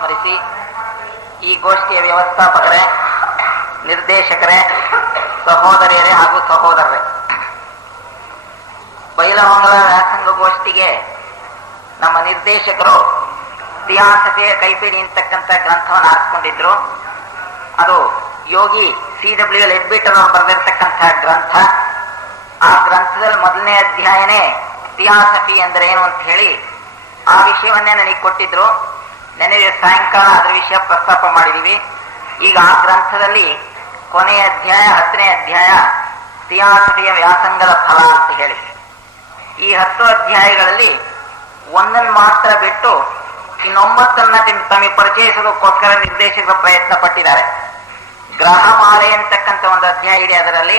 ಸ್ಮರಿಸಿ, ಈ ಗೋಷ್ಠಿಯ ವ್ಯವಸ್ಥಾಪಕರೇ, ನಿರ್ದೇಶಕರೇ, ಸಹೋದರಿಯರೇ ಹಾಗೂ ಸಹೋದರರೇ, ಬೈಲಹೊಂಗಲ ವ್ಯಾಸಂಗ ಗೋಷ್ಠಿಗೆ ನಮ್ಮ ನಿರ್ದೇಶಕರು ಥಿಯಾಸಫಿಯ ಕೈಪಿಡಿ ಅಂತಕ್ಕಂಥ ಗ್ರಂಥವನ್ನು ಆರಿಸ್ಕೊಂಡಿದ್ರು. ಅದು ಯೋಗಿ CW ಲೆಡ್ಬಿಟರ್ ಅವರು ಬರೆದಿರ್ತಕ್ಕಂಥ ಗ್ರಂಥ. ಆ ಗ್ರಂಥದಲ್ಲಿ ಮೊದಲನೇ ಅಧ್ಯಾಯನೇ ಥಿಯಾಸಫಿ ಅಂದರೆ ಏನು ಅಂತ ಹೇಳಿ ಆ ವಿಷಯವನ್ನೇ ನನಗೆ ಕೊಟ್ಟಿದ್ರು. ನೆನ್ನೆ ಸಾಯಂಕಾಲ ಅದರ ವಿಷಯ ಪ್ರಸ್ತಾಪ ಮಾಡಿದೀವಿ. ಈಗ ಆ ಗ್ರಂಥದಲ್ಲಿ ಕೊನೆಯ ಅಧ್ಯಾಯ 10ನೇ ಅಧ್ಯಾಯ ಥಿಯಾಸಫಿಯ ವ್ಯಾಸಂಗದ ಫಲ ಅಂತ ಹೇಳಿ, ಈ 10 ಅಧ್ಯಾಯಗಳಲ್ಲಿ ಒಂದನ್ನು ಮಾತ್ರ ಬಿಟ್ಟು ಇನ್ನು 9 ತಮಗೆ ಪರಿಚಯಿಸೋದಕ್ಕೋಸ್ಕರ ನಿರ್ದೇಶಕರು ಪ್ರಯತ್ನ ಪಟ್ಟಿದ್ದಾರೆ. ಗ್ರಹಮಾಲೆ ಅಂತಕ್ಕಂಥ ಒಂದು ಅಧ್ಯಾಯ ಇದೆ, ಅದರಲ್ಲಿ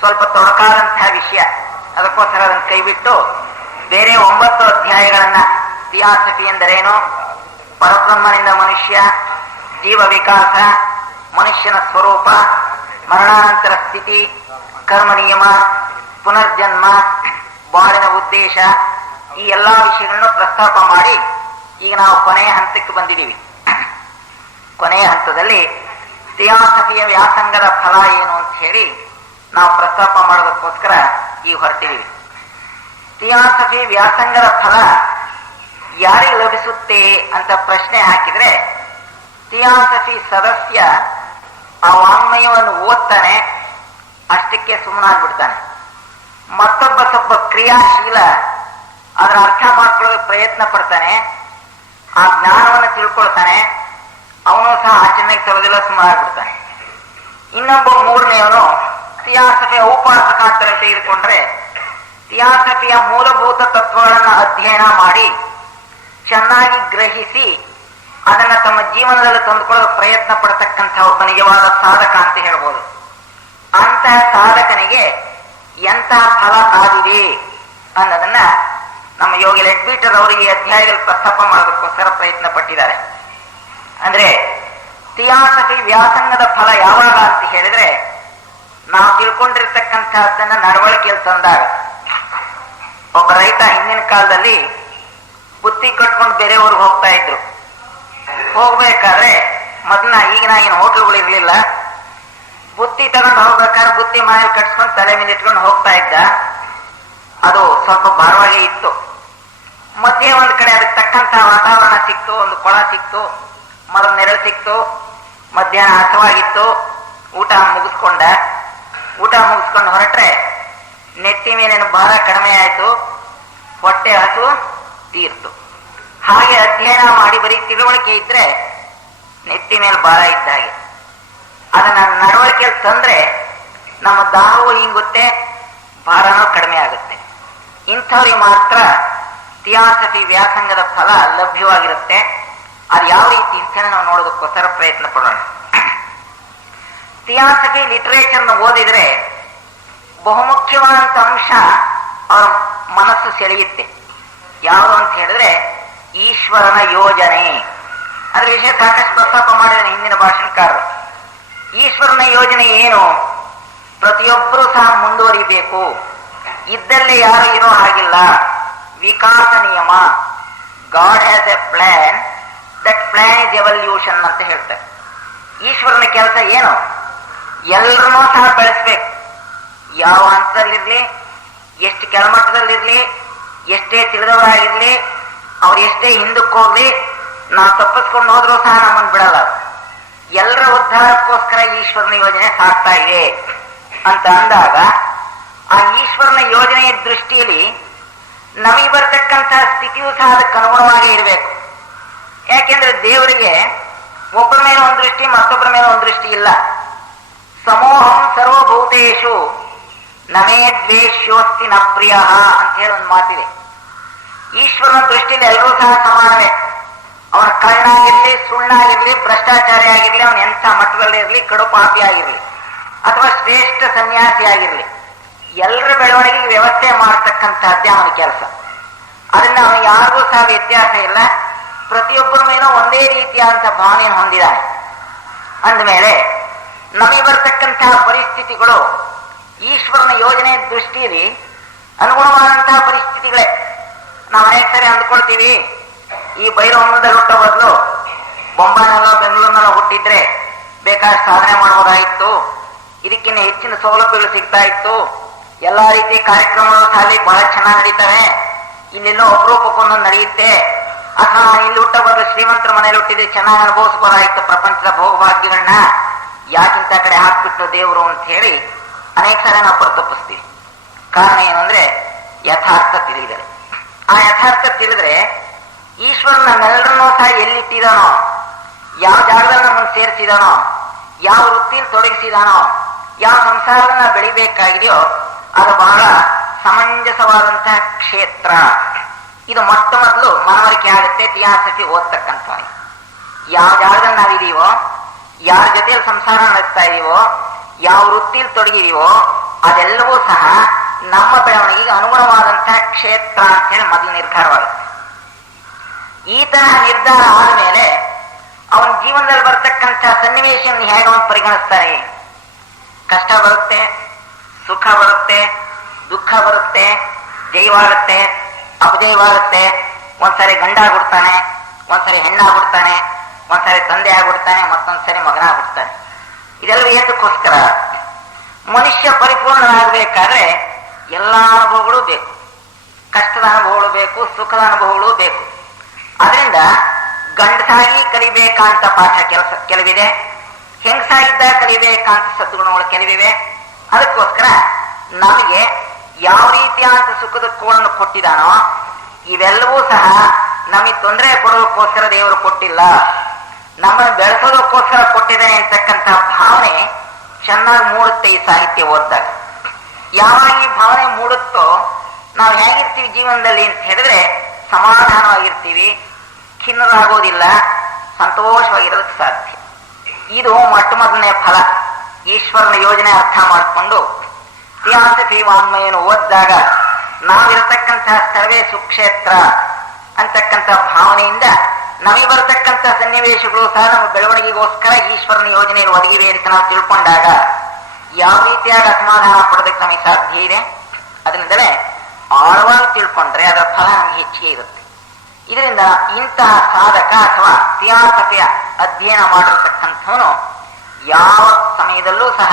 ಸ್ವಲ್ಪ ತೊಡಕಾದಂತಹ ವಿಷಯ, ಅದಕ್ಕೋಸ್ಕರ ಅದನ್ನು ಕೈಬಿಟ್ಟು ಬೇರೆ 9 ಅಧ್ಯಾಯಗಳನ್ನ ಥಿಯಾಸಫಿ ಎಂದರೇನು, ಪರಬ್ರಹ್ಮನಿಂದ ಮನುಷ್ಯ, ಜೀವ ವಿಕಾಸ, ಮನುಷ್ಯನ ಸ್ವರೂಪ, ಮರಣಾನಂತರ ಸ್ಥಿತಿ, ಕರ್ಮ ನಿಯಮ, ಪುನರ್ಜನ್ಮ, ಬಾಳಿನ ಉದ್ದೇಶ, ಈ ಎಲ್ಲಾ ವಿಷಯಗಳನ್ನು ಪ್ರಸ್ತಾಪ ಮಾಡಿ ಈಗ ನಾವು ಕೊನೆಯ ಹಂತಕ್ಕೆ ಬಂದಿದ್ದೀವಿ. ಕೊನೆಯ ಹಂತದಲ್ಲಿ ಥಿಯಾಸಫಿಯ ವ್ಯಾಸಂಗದ ಫಲ ಏನು ಅಂತ ಹೇಳಿ ನಾವು ಪ್ರಸ್ತಾಪ ಮಾಡೋದಕ್ಕೋಸ್ಕರ ಈಗ ಹೊರಟಿದ್ದೀವಿ. ಥಿಯಾಸಫಿ ವ್ಯಾಸಂಗದ ಫಲ ಯಾರಿಗೆ ಲಭಿಸುತ್ತೆ ಅಂತ ಪ್ರಶ್ನೆ ಹಾಕಿದ್ರೆ, ಥಿಯಾಸಫಿ ಸದಸ್ಯ ಆ ವಾಂಗ್ಮಯವನ್ನು ಓದ್ತಾನೆ, ಅಷ್ಟಕ್ಕೆ ಸುಮ್ಮನಾಗ್ಬಿಡ್ತಾನೆ. ಮತ್ತೊಬ್ಬ ಸ್ವಲ್ಪ ಕ್ರಿಯಾಶೀಲ ಅದರ ಅರ್ಥ ಮಾಡ್ಕೊಳ್ಳೋಕೆ ಪ್ರಯತ್ನ ಪಡ್ತಾನೆ, ಆ ಜ್ಞಾನವನ್ನು ತಿಳ್ಕೊಳ್ತಾನೆ, ಅವನು ಸಹ ಆಚರಣೆಗೆ ತರೋದಿಲ್ಲ, ಸುಮ್ಮನಾಗ್ಬಿಡ್ತಾನೆ. ಇನ್ನೊಬ್ಬ ಮೂರನೆಯವನು ಥಿಯಾಸಫಿಯ ಉಪಾಸಕ ಅಂತ ತೆಗೆದುಕೊಂಡ್ರೆ, ಥಿಯಾಸಫಿಯ ಮೂಲಭೂತ ತತ್ವಗಳನ್ನು ಅಧ್ಯಯನ ಮಾಡಿ ಚೆನ್ನಾಗಿ ಗ್ರಹಿಸಿ ಅದನ್ನು ತಮ್ಮ ಜೀವನದಲ್ಲಿ ತಂದುಕೊಳ್ಳೋಕೆ ಪ್ರಯತ್ನ ಪಡ್ತಕ್ಕಂಥ ಒಬ್ಬ ನಿಜವಾದ ಸಾಧಕ ಅಂತ ಹೇಳ್ಬೋದು. ಅಂತಹ ಸಾಧಕನಿಗೆ ಎಂತಹ ಫಲ ಕಾದಿದೆ ಅನ್ನೋದನ್ನ ನಮ್ಮ ಯೋಗಿ ಲೆಡ್ಬಿಟರ್ ಅವರಿಗೆ ಈ ಅಧ್ಯಾಯದಲ್ಲಿ ಪ್ರಸ್ತಾಪ ಮಾಡೋದಕ್ಕೋಸ್ಕರ ಪ್ರಯತ್ನ ಪಟ್ಟಿದ್ದಾರೆ. ಅಂದ್ರೆ ಥಿಯಾಸಫಿ ವ್ಯಾಸಂಗದ ಫಲ ಯಾವಾಗ ಅಂತ ಹೇಳಿದ್ರೆ, ನಾವು ತಿಳ್ಕೊಂಡಿರ್ತಕ್ಕಂಥದ್ದನ್ನ ನಡವಳಿಕೆಯಲ್ಲಿ ತಂದಾಗ. ಒಬ್ಬ ರೈತ ಹಿಂದಿನ ಕಾಲದಲ್ಲಿ ಬುತ್ತಿ ಕಟ್ಕೊಂಡು ಬೇರೆಯವ್ರಿಗೆ ಹೋಗ್ತಾ ಇದ್ರು. ಹೋಗ್ಬೇಕಾದ್ರೆ ಮೊದಲ ಈಗಿನ ಏನು ಹೋಟೆಲ್ಗಳು ಇರ್ಲಿಲ್ಲ, ಬುತ್ತಿ ತಗೊಂಡು ಹೋಗ್ಬೇಕಾದ್ರೆ ಬುತ್ತಿ ಮನೇಲಿ ಕಟ್ಸ್ಕೊಂಡು ತಲೆ ಮೇಲೆ ಇಟ್ಕೊಂಡು ಹೋಗ್ತಾ ಇದ್ದ. ಅದು ಸ್ವಲ್ಪ ಭಾರವಾಗೇ ಇತ್ತು. ಮಧ್ಯೆ ಒಂದ್ ಕಡೆ ಅದಕ್ಕೆ ತಕ್ಕಂತ ವಾತಾವರಣ ಸಿಕ್ತು, ಒಂದು ಕೊಳ ಸಿಕ್ತು, ಮರದ ನೆರಳು ಸಿಕ್ತು, ಮಧ್ಯಾಹ್ನ ಹಸವಾಗಿತ್ತು. ಊಟ ಮುಗಿಸ್ಕೊಂಡು ಹೊರಟ್ರೆ ನೆತ್ತಿ ಮೇಲಿನ ಭಾರ ಕಡಿಮೆ ಆಯ್ತು, ಹೊಟ್ಟೆ ಹಸು ತೀರ್ತು. ಹಾಗೆ ಅಧ್ಯಯನ ಮಾಡಿ ಬರೀ ತಿಳುವಳಿಕೆ ಇದ್ರೆ ನೆತ್ತಿ ಮೇಲೆ ಭಾರ ಇದ್ದ ಹಾಗೆ. ಅದನ್ನ ನಡವಳಿಕೆಯಲ್ಲಿ ತಂದ್ರೆ ನಮ್ಮ ದಾಹವು ಹಿಂಗುತ್ತೆ, ಭಾರನೂ ಕಡಿಮೆ ಆಗುತ್ತೆ. ಇಂಥವ್ರಿಗೆ ಮಾತ್ರ ಥಿಯಾಸಫಿ ವ್ಯಾಸಂಗದ ಫಲ ಲಭ್ಯವಾಗಿರುತ್ತೆ. ಅದು ಯಾವ ರೀತಿ ಅಂತೇಳಿ ನಾವು ನೋಡೋದಕ್ಕೋಸ್ಕರ ಪ್ರಯತ್ನ ಪಡೋಣ. ಥಿಯಾಸಫಿ ಲಿಟರೇಚರ್ನ ಓದಿದ್ರೆ ಬಹುಮುಖ್ಯವಾದಂಥ ಅಂಶ ಅವರ ಮನಸ್ಸು ಸೆಳೆಯುತ್ತೆ. ಯಾವುದು ಅಂತ ಹೇಳಿದ್ರೆ ಈಶ್ವರನ ಯೋಜನೆ. ಅದ್ರ ವಿಷಯ ಸಾಕಷ್ಟು ಪ್ರಸ್ತಾಪ ಮಾಡಿದ ಹಿಂದಿನ ಭಾಷಣಕಾರರು. ಈಶ್ವರನ ಯೋಜನೆ ಏನು? ಪ್ರತಿಯೊಬ್ಬರೂ ಸಹ ಮುಂದುವರಿಬೇಕು, ಇದ್ದಲ್ಲೇ ಯಾರು ಇರೋ ಹಾಗಿಲ್ಲ, ವಿಕಾಸ ನಿಯಮ. God has A plan, that plan is evolution ಅಂತ ಹೇಳ್ತಾರೆ. ಈಶ್ವರನ ಕೆಲಸ ಏನು? ಎಲ್ಲರನ್ನೂ ಸಹ ಬೆಳೆಸ್ಬೇಕು. ಯಾವ ಹಂತದಲ್ಲಿರ್ಲಿ, ಎಷ್ಟು ಕೆಳಮಟ್ಟದಲ್ಲಿರ್ಲಿ, ಎಷ್ಟೇ ತಿಳಿದವರಾಗಿರ್ಲಿ, ಅವ್ರು ಎಷ್ಟೇ ಹಿಂದಕ್ಕೆ ಹೋಗ್ಲಿ, ನಾವು ತಪ್ಪಿಸ್ಕೊಂಡು ಹೋದ್ರೂ ಸಹ ನಮ್ಮನ್ನು ಬಿಡಲ್ಲ. ಎಲ್ಲರ ಉದ್ಧಾರಕ್ಕೋಸ್ಕರ ಈಶ್ವರನ ಯೋಜನೆ ಸಾಗ್ತಾ ಇದೆ ಅಂತ ಅಂದಾಗ, ಆ ಈಶ್ವರನ ಯೋಜನೆಯ ದೃಷ್ಟಿಯಲ್ಲಿ ನಮಗೆ ಬರ್ತಕ್ಕಂತಹ ಸ್ಥಿತಿಯೂ ಸಹ ಅದಕ್ಕೆ ಅನುಗುಣವಾಗಿ ಇರಬೇಕು. ಯಾಕೆಂದ್ರೆ ದೇವರಿಗೆ ಒಬ್ಬರ ಮೇಲೆ ಒಂದು ದೃಷ್ಟಿ, ಮತ್ತೊಬ್ಬರ ಮೇಲೆ ಒಂದು ದೃಷ್ಟಿ ಇಲ್ಲ. ಸಮೋಹಂ ಸರ್ವಭೂತೇಶು ನಮೇ ದ್ವೇಷ್ಯೋಸ್ತಿ ನ ಪ್ರಿಯ ಅಂತ ಹೇಳಿ ಒಂದು ಮಾತಿದೆ. ಈಶ್ವರನ ದೃಷ್ಟಿಯಲ್ಲಿ ಎಲ್ಲರೂ ಸಹ ಸಮಾನವೇ. ಅವನ ಕಳ್ಳಾಗಿರ್ಲಿ, ಸುಳ್ಳಾಗಿರ್ಲಿ, ಭ್ರಷ್ಟಾಚಾರಿ ಆಗಿರ್ಲಿ, ಅವನ ಎಂಥ ಮಟ್ಟದಲ್ಲಿ ಇರಲಿ, ಕಡು ಪಾಪಿ ಆಗಿರ್ಲಿ ಅಥವಾ ಶ್ರೇಷ್ಠ ಸನ್ಯಾಸಿ ಆಗಿರ್ಲಿ, ಎಲ್ಲರ ಬೆಳವಣಿಗೆಗೆ ವ್ಯವಸ್ಥೆ ಮಾಡತಕ್ಕಂಥದ್ದೇ ಅವನ ಕೆಲಸ. ಅದನ್ನ ಅವನು ಯಾರಿಗೂ ಸಹ ವ್ಯತ್ಯಾಸ ಇಲ್ಲ. ಪ್ರತಿಯೊಬ್ಬರ ಮೇಲೂ ಒಂದೇ ರೀತಿಯಾದಂಥ ಭಾವನೆಯನ್ನು ಹೊಂದಿದ್ದಾನೆ. ಅಂದಮೇಲೆ ನಮಗೆ ಬರ್ತಕ್ಕಂತಹ ಪರಿಸ್ಥಿತಿಗಳು ಈಶ್ವರನ ಯೋಜನೆ ದೃಷ್ಟಿಯಲ್ಲಿ ಅನುಗುಣವಾದಂತಹ ಪರಿಸ್ಥಿತಿಗಳೇ. ನಾವು ಅನೇಕ ಸರಿ ಅಂದ್ಕೊಳ್ತೀವಿ, ಈ ಬೈರಹೊಂಗದಲ್ಲಿ ಹುಟ್ಟೋ ಬದಲು ಬೊಂಬಾಯಿನಲ್ಲೋ ಬೆಂಗಳೂರಿನಲ್ಲೋ ಹುಟ್ಟಿದ್ರೆ ಬೇಕಾದಷ್ಟು ಸಾಧನೆ ಮಾಡಬಹುದಾಗಿತ್ತು, ಇದಕ್ಕಿಂತ ಹೆಚ್ಚಿನ ಸೌಲಭ್ಯಗಳು ಸಿಗ್ತಾ ಇತ್ತು, ಎಲ್ಲಾ ರೀತಿ ಕಾರ್ಯಕ್ರಮಗಳು ಸಾಲಿ ಬಹಳ ಚೆನ್ನಾಗಿ ನಡೀತವೆ, ಇಲ್ಲೆಲ್ಲೋ ಅಪರೂಪಕ್ಕೊಂದೊಂದು ನಡೆಯುತ್ತೆ, ಅಥವಾ ಇಲ್ಲಿ ಹುಟ್ಟ ಬದಲು ಶ್ರೀಮಂತರ ಮನೇಲಿ ಹುಟ್ಟಿದ್ರೆ ಚೆನ್ನಾಗಿ ಅನುಭವಿಸಬಹುದಾಗಿತ್ತು ಪ್ರಪಂಚದ ಭೋಗಭಾಗ್ಯಗಳನ್ನ, ಯಾಕಿಂತ ಕಡೆ ಹಾಕ್ಬಿಟ್ಟು ದೇವರು ಅಂತ ಹೇಳಿ ಅನೇಕ ಸಾರಿ ನಾವು ಪರಿತಪ್ಪಿಸ್ತೀವಿ. ಕಾರಣ ಏನು ಅಂದ್ರೆ ಯಥಾರ್ಥ ತಿಳಿದರೆ. ಆ ಯಥಾರ್ಥ ತಿಳಿದ್ರೆ ಈಶ್ವರನ ನಮ್ಮೆಲ್ಲರನ್ನೂ ಸಹ ಎಲ್ಲಿಟ್ಟಿದಾನೋ, ಯಾವ ಜಾಗದಲ್ಲಿ ನಮ್ಮನ್ನು ಸೇರಿಸಿದಾನೋ, ಯಾವ ವೃತ್ತಿಯಲ್ಲಿ ತೊಡಗಿಸಿದಾನೋ, ಯಾವ ಸಂಸಾರವನ್ನ ಬೆಳಿಬೇಕಾಗಿದೆಯೋ ಅದು ಬಹಳ ಸಮಂಜಸವಾದಂತಹ ಕ್ಷೇತ್ರ. ಇದು ಮೊಟ್ಟ ಮೊದಲು ಮನವರಿಕೆ ಆಗುತ್ತೆ ಥಿಯಾಸಫಿ ಓದ್ತಕ್ಕಂಥ. ಯಾವ ಜಾಗದಲ್ಲಿ ನಾವಿದೀವೋ, ಯಾರ ಜೊತೆಯಲ್ಲಿ ಸಂಸಾರ ನಡೆಸ್ತಾ ಇದೀವೋ, ಯಾವ ವೃತ್ತಿಯಲ್ಲಿ ತೊಡಗಿದೀವೋ ಅದೆಲ್ಲವೂ ಸಹ ನಮ್ಮ ಬೆಳವಣಿಗೆಗೆ ಅನುಗುಣವಾದಂತಹ ಕ್ಷೇತ್ರ ಅಂತ ಹೇಳಿ ಮೊದಲು ನಿರ್ಧಾರವಾಗುತ್ತೆ. ಈ ತರಹ ನಿರ್ಧಾರ ಆದಮೇಲೆ ಅವನ ಜೀವನದಲ್ಲಿ ಬರ್ತಕ್ಕಂಥ ಸನ್ನಿವೇಶವನ್ನು ಹೇಗೆ ಅವನು ಪರಿಗಣಿಸ್ತಾರೆ. ಕಷ್ಟ ಬರುತ್ತೆ, ಸುಖ ಬರುತ್ತೆ, ದುಃಖ ಬರುತ್ತೆ, ಜಯವಾಗುತ್ತೆ, ಅಪಜಯವಾಗುತ್ತೆ, ಒಂದ್ಸರಿ ಗಂಡ ಆಗ್ಬಿಡ್ತಾನೆ, ಒಂದ್ಸರಿ ಹೆಣ್ಣಾಗ್ಬಿಡ್ತಾನೆ, ಒಂದ್ಸರಿ ತಂದೆ ಆಗ್ಬಿಡ್ತಾನೆ, ಮತ್ತೊಂದ್ಸರಿ ಮಗನಾಗ್ಬಿಡ್ತಾನೆ. ಇದೆಲ್ಲ ಏತಕ್ಕೋಸ್ಕರ? ಮನುಷ್ಯ ಪರಿಪೂರ್ಣನಾಗಬೇಕಾದ್ರೆ ಎಲ್ಲ ಅನುಭವಗಳು ಬೇಕು, ಕಷ್ಟದ ಅನುಭವಗಳು ಬೇಕು, ಸುಖದ ಅನುಭವಗಳು ಬೇಕು. ಅದರಿಂದ ಗಂಡಸಾಗಿ ಕಲಿಬೇಕಂತ ಪಾಠ ಕೆಲವಿದೆ, ಹೆಂಗಸಾಗಿದ್ದ ಕಲಿಬೇಕಂತ ಸದ್ಗುಣಗಳು ಕೆಲವಿವೆ. ಅದಕ್ಕೋಸ್ಕರ ನಮಗೆ ಯಾವ ರೀತಿಯಾದಂತ ಸುಖದ ಕೋಳನ್ನು ಕೊಟ್ಟಿದ್ದಾನೋ ಇವೆಲ್ಲವೂ ಸಹ ನಮಗೆ ತೊಂದರೆ ಕೊಡೋದಕ್ಕೋಸ್ಕರ ದೇವರು ಕೊಟ್ಟಿಲ್ಲ, ನಮ್ಮನ್ನು ಬೆಳೆಸೋದಕ್ಕೋಸ್ಕರ ಕೊಟ್ಟಿದ್ದಾನೆ ಅಂತಕ್ಕಂಥ ಭಾವನೆ ಚೆನ್ನಾಗಿ ಮೂಡುತ್ತೆ ಈ ಸಾಹಿತ್ಯ ಓದಿದಾಗ. ಯಾವಾಗ ಈ ಭಾವನೆ ಮೂಡುತ್ತೋ ನಾವು ಹೇಗಿರ್ತೀವಿ ಜೀವನದಲ್ಲಿ ಅಂತ ಹೇಳಿದ್ರೆ ಸಮಾಧಾನವಾಗಿರ್ತೀವಿ, ಖಿನ್ನರಾಗೋದಿಲ್ಲ, ಸಂತೋಷವಾಗಿರೋದಕ್ಕೆ ಸಾಧ್ಯ. ಇದು ಮೊಟ್ಟ ಮೊದಲನೇ ಫಲ. ಈಶ್ವರನ ಯೋಜನೆ ಅರ್ಥ ಮಾಡಿಕೊಂಡು ಥಿಯಾಸಫಿ ವಾನ್ಮಯನ್ನು ಓದಿದಾಗ ನಾವಿರತಕ್ಕಂತಹ ಸ್ಥಳವೇ ಸುಕ್ಷೇತ್ರ ಅಂತಕ್ಕಂಥ ಭಾವನೆಯಿಂದ ನಮಗೆ ಬರತಕ್ಕಂಥ ಸನ್ನಿವೇಶಗಳು ಸಹ ನಮ್ಮ ಬೆಳವಣಿಗೆಗೋಸ್ಕರ ಈಶ್ವರನ ಯೋಜನೆಯಲ್ಲಿ ಒದಗಿವೆ ಅಂತ ನಾವು ತಿಳ್ಕೊಂಡಾಗ ಯಾವ ರೀತಿಯಾಗಿ ಅಸಮಾಧಾನ ಪಡೋದಕ್ಕೆ ನಮಗೆ ಸಾಧ್ಯ ಇದೆ. ಅದರಿಂದಲೇ ಆಳವಾಗಿ ತಿಳ್ಕೊಂಡ್ರೆ ಅದರ ಫಲ ನಮಗೆ ಹೆಚ್ಚಿಗೆ ಇರುತ್ತೆ. ಇದರಿಂದ ಇಂತಹ ಸಾಧಕ ಅಥವಾ ಥಿಯಾಸಫಿಯ ಅಧ್ಯಯನ ಮಾಡಿರತಕ್ಕಂಥವನು ಯಾವ ಸಮಯದಲ್ಲೂ ಸಹ